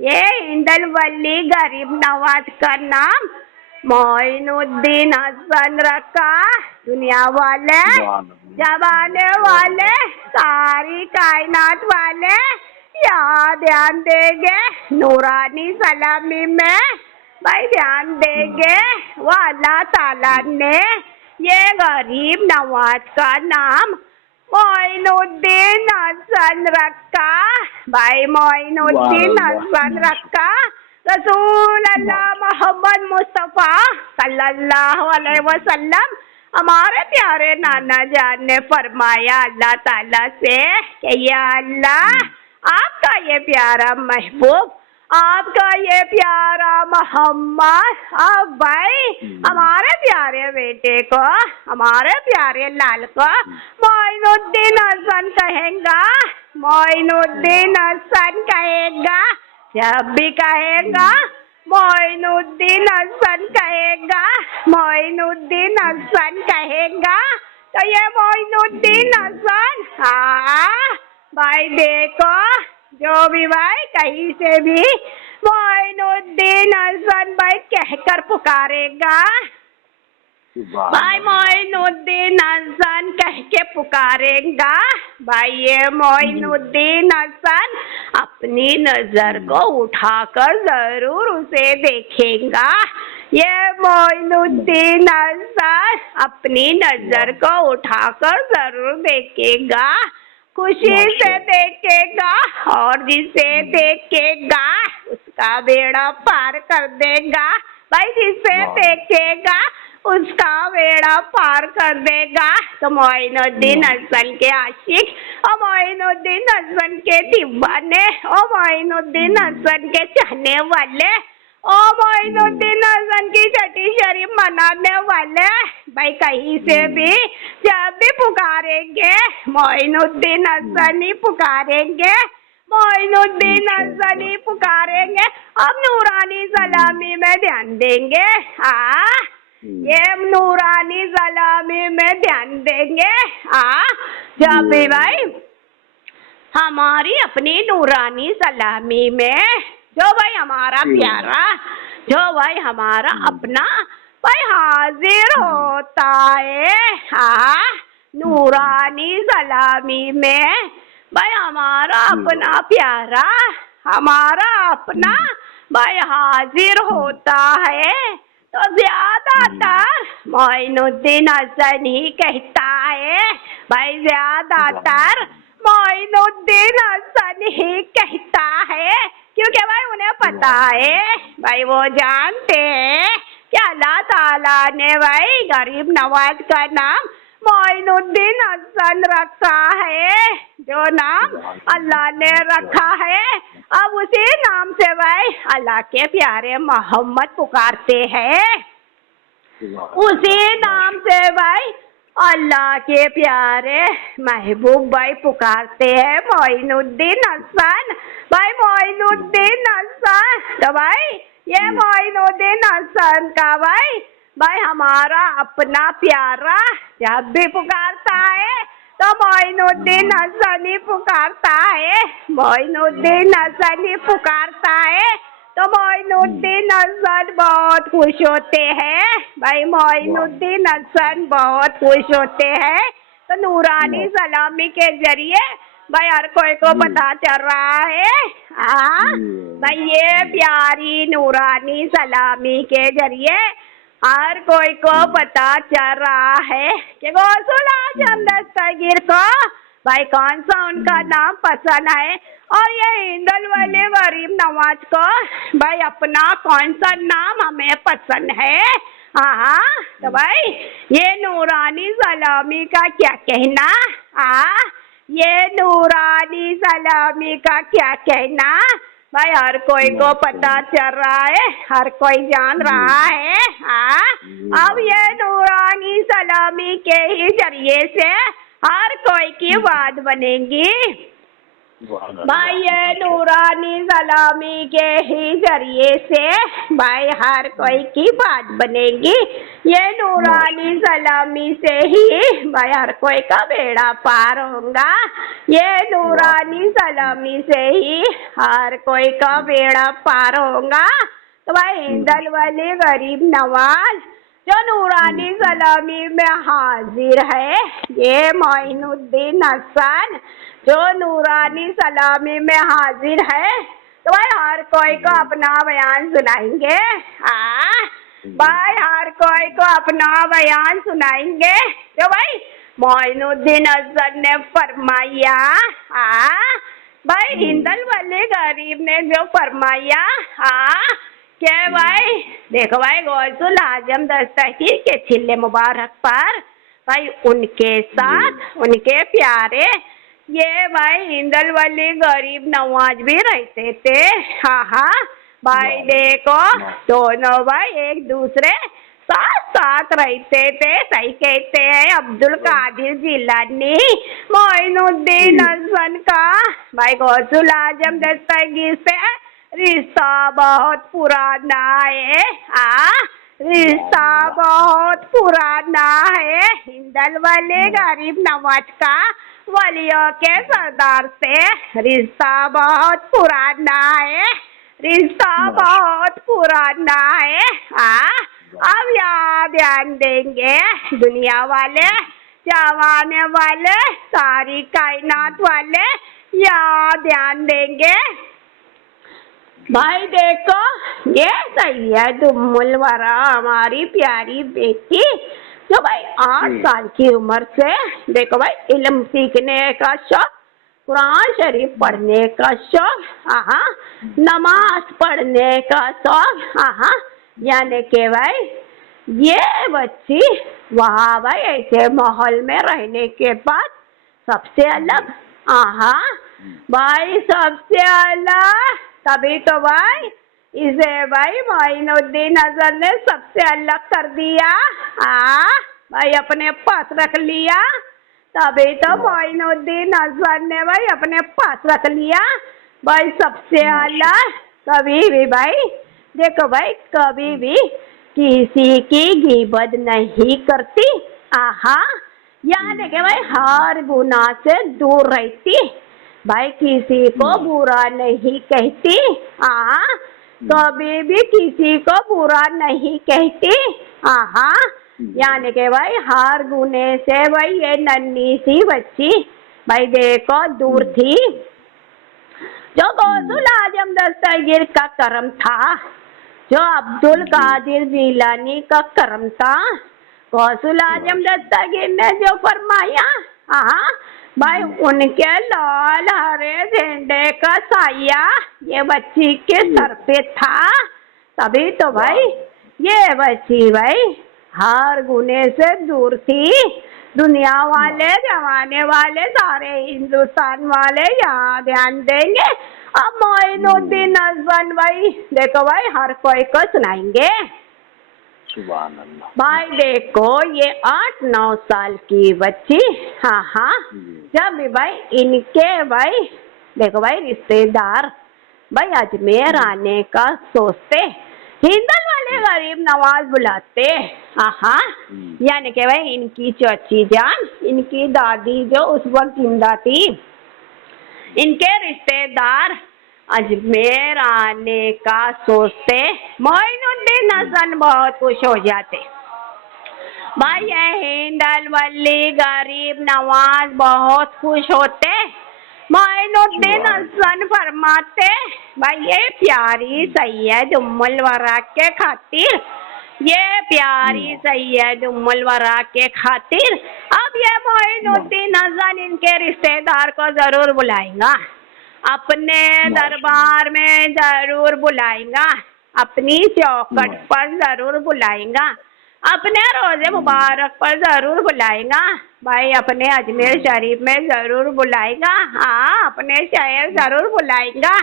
ये हिंदल वली गरीब नवाज का नाम मोइनुद्दीन हसन रखा। दुनिया वाले, जमाने वाले, सारी कायनात वाले यहाँ ध्यान देंगे, नूरानी सलामी में भाई ध्यान देंगे। वो अल्लाह ताला ने ये गरीब नवाज का नाम मोइनुद्दीन हसन रखा। भाई मोइनुद्दीन हसन रखा। रसूल अल्लाह मोहम्मद मुस्तफ़ा सल्लल्लाहु अलैहि वसल्लम हमारे प्यारे नाना जान ने फरमाया अल्लाह ताला से कि या अल्लाह आपका ये प्यारा महबूब, आपका ये प्यारा मोहम्मद, अब भाई हमारे प्यारे बेटे को, हमारे प्यारे लाल को मोइनुद्दीन हसन कहेगा, मोइनुद्दीन हसन कहेगा। जब भी कहेगा मोइनुद्दीन हसन कहेगा, मोइनुद्दीन हसन कहेगा तो ये मोइनुद्दीन हसन, भाई देखो जो भी भाई कहीं से भी मोइनुद्दीन हसन भाई कहकर पुकारेगा, भाई मोइनुद्दीन हसन कह के पुकारेगा। भाई ये मोइनुद्दीन हसन अपनी नजर को उठाकर जरूर उसे देखेगा। ये मोइनुद्दीन हसन अपनी नजर को उठाकर जरूर देखेगा, खुशी से देखेगा और जिसे देखेगा उसका बेड़ा पार कर देगा। भाई जिसे देखेगा उसका बेड़ा पार कर देगा। तो मोइनुद्दीन हसन के आशिक और मोइनुद्दीन हसन के दीवाने और मोइनुद्दीन हसन के चाहने वाले और मोइनुद्दीन हसन की छठी शरीफ मनाने वाले भाई कहीं से भी जब भी पुकारेंगे मोइनुद्दीन हसन ही पुकारेंगे, मोइनुद्दीन हसन ही पुकारेंगे। अब नूरानी सलामी में ध्यान देंगे, ये नूरानी सलामी में ध्यान देंगे। जब भी भाई हमारी अपनी नूरानी सलामी में जो भाई हमारा प्यारा, जो भाई हमारा अपना भाई हाजिर होता है नूरानी सलामी में, भाई हमारा अपना प्यारा, हमारा अपना भाई हाजिर होता है तो ज्यादातर मोइनुद्दीन हसन ही कहता है। भाई ज्यादातर मोइनुद्दीन हसन ही कहता है क्योंकि भाई उन्हें पता है, भाई वो जानते हैं कि अल्लाह ताला ने भाई गरीब नवाज का नाम मोइनुद्दीन हसन रखा है, जो नाम अल्लाह ने रखा है। अब उसी नाम से भाई अल्लाह के प्यारे मोहम्मद पुकारते हैं, उसी नाम से भाई अल्लाह के प्यारे महबूब भाई पुकारते हैं मोइनुद्दीन हसन। भाई मोइनुद्दीन हसन तो भाई ये मोइनुद्दीन हसन का भाई हमारा अपना प्यारा जब भी पुकारता है तो मोइनुद्दीन हसनी पुकारता है, मोइनुद्दीन हसनी पुकारता है, तो मोइनुद्दीन हसन बहुत खुश होते हैं भाई, मोइनुद्दीन हसन बहुत खुश होते हैं। तो नूरानी सलामी के जरिए भाई हर कोई को पता चल रहा है, हाँ भाई ये प्यारी नूरानी सलामी के जरिए हर कोई को पता चल रहा है कि गौसुल आजम दस्तगीर को भाई कौन सा उनका नाम पसंद है, और ये हिंदल वाले गरीब नवाज को भाई अपना कौन सा नाम हमें पसंद है। हाँ तो भाई ये नूरानी सलामी का क्या कहना, हाँ ये नूरानी सलामी का क्या कहना भाई हर कोई को पता चल रहा है, हर कोई जान रहा है। हाँ अब ये नूरानी सलामी के ही जरिए से हर कोई की बात बनेगी भाई, ये नूरानी सलामी के ही जरिए से भाई हर कोई की बात बनेगी, ये नूरानी सलामी से ही भाई हर कोई का बेड़ा पार होगा, ये नूरानी सलामी से ही हर कोई का बेड़ा पार होगा। तो भाई हिंदल वाले गरीब नवाज जो नूरानी सलामी में हाजिर है, ये मोइनुद्दीन हसन जो नूरानी सलामी में हाजिर है, तो भाई हर कोई को अपना बयान सुनाएंगे। हाँ भाई हर कोई को अपना बयान सुनाएंगे। तो भाई मोइनुद्दीन हसन ने फरमाया, हाँ भाई हिंदल वाले गरीब ने जो फरमाया, हाँ के भाई देखो भाई गौसुल आजम दस्तगीर के छिल्ले मुबारक पर भाई उनके साथ उनके प्यारे ये भाई हिंदल वाले गरीब नवाज भी रहते थे। हाँ भाई देखो दोनों भाई एक दूसरे साथ साथ रहते थे, सही कहते हैं अब्दुल कादिर जिलानी मोइनुद्दीन हसन का भाई गौसुल आजम दस्तगीर से रिश्ता बहुत पुराना है। रिश्ता बहुत पुराना है हिंदल वाले गरीब नवाज का वलियों के सरदार से रिश्ता बहुत पुराना है, रिश्ता बहुत पुराना है। अब याद ध्यान देंगे दुनिया वाले, जमाने वाले, सारी कायनात वाले याद ध्यान देंगे भाई। देखो ये सैयद उम्मुल वरा हमारी प्यारी बेटी जो भाई 8 साल की उम्र से देखो भाई इल्म सीखने का शौक, कुरान शरीफ पढ़ने का शौक, नमाज पढ़ने का शौक, यानी के भाई ये बच्ची वहाँ भाई ऐसे माहौल में रहने के बाद सबसे अलग, भाई सबसे अलग, तभी तो भाई इसे भाई मोइनुद्दीन हसन ने सबसे अलग कर दिया, भाई अपने पास रख लिया, तभी तो मोइनुद्दीन हसन ने भाई अपने पास रख लिया भाई सबसे अलग। कभी भी भाई देखो भाई कभी भी किसी की गिबत नहीं करती, यानी कि भाई हर गुनाह से दूर रहती भाई, किसी को बुरा नहीं कहती, कभी भी किसी को बुरा नहीं कहती, यानी कि भाई हर गुने से भाई ये नन्ही सी बच्ची भाई देखो दूर थी। जो गौसुल आजम दस्तगीर का करम था, जो अब्दुल कादिर जिलानी का करम था, गौसुल आजम दस्तगीर ने जो फरमाया, भाई उनके लाल हरे झंडे का साया ये बच्ची के सर पे था, तभी तो भाई ये बच्ची भाई हर गुने से दूर थी। दुनिया वाले, जमाने वाले, सारे हिंदुस्तान वाले यहाँ ध्यान देंगे। अब मोइनुद्दीन हसन भाई देखो भाई हर कोई को सुनाएंगे। सुभान अल्लाह। भाई देखो ये 8-9 साल की बच्ची, जब भाई इनके भाई देखो भाई रिश्तेदार भाई अजमेर आने का सोचते, हिंदल वाले वाले गरीब नवाज बुलाते। हाँ, यानी कि भाई इनकी चाची जान, इनकी दादी जो उस वक्त जिंदा थी, इनके रिश्तेदार अजमेर आने का सोचते मोइनुद्दीन हसन बहुत खुश हो जाते। भाई ये हिंदल वली गरीब नवाज बहुत खुश होते। मोइनुद्दीन हसन फरमाते भाई ये प्यारी सैयद उम्मुल वरा के खातिर, ये प्यारी सैयद उम्मुल वरा के खातिर अब ये मोइनुद्दीन हसन इनके रिश्तेदार को जरूर बुलाएगा, अपने दरबार में जरूर बुलाएगा, अपनी चौखट पर जरूर बुलाएगा, अपने रोजे मुबारक पर जरूर बुलाएगा, भाई अपने अजमेर शरीफ में जरूर बुलाएगा। हाँ, अपने शहर जरूर बुलाएगा।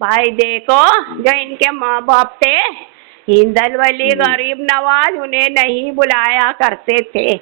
भाई देखो जो इनके माँ बाप थे हिंदल वली गरीब नवाज उन्हें नहीं बुलाया करते थे,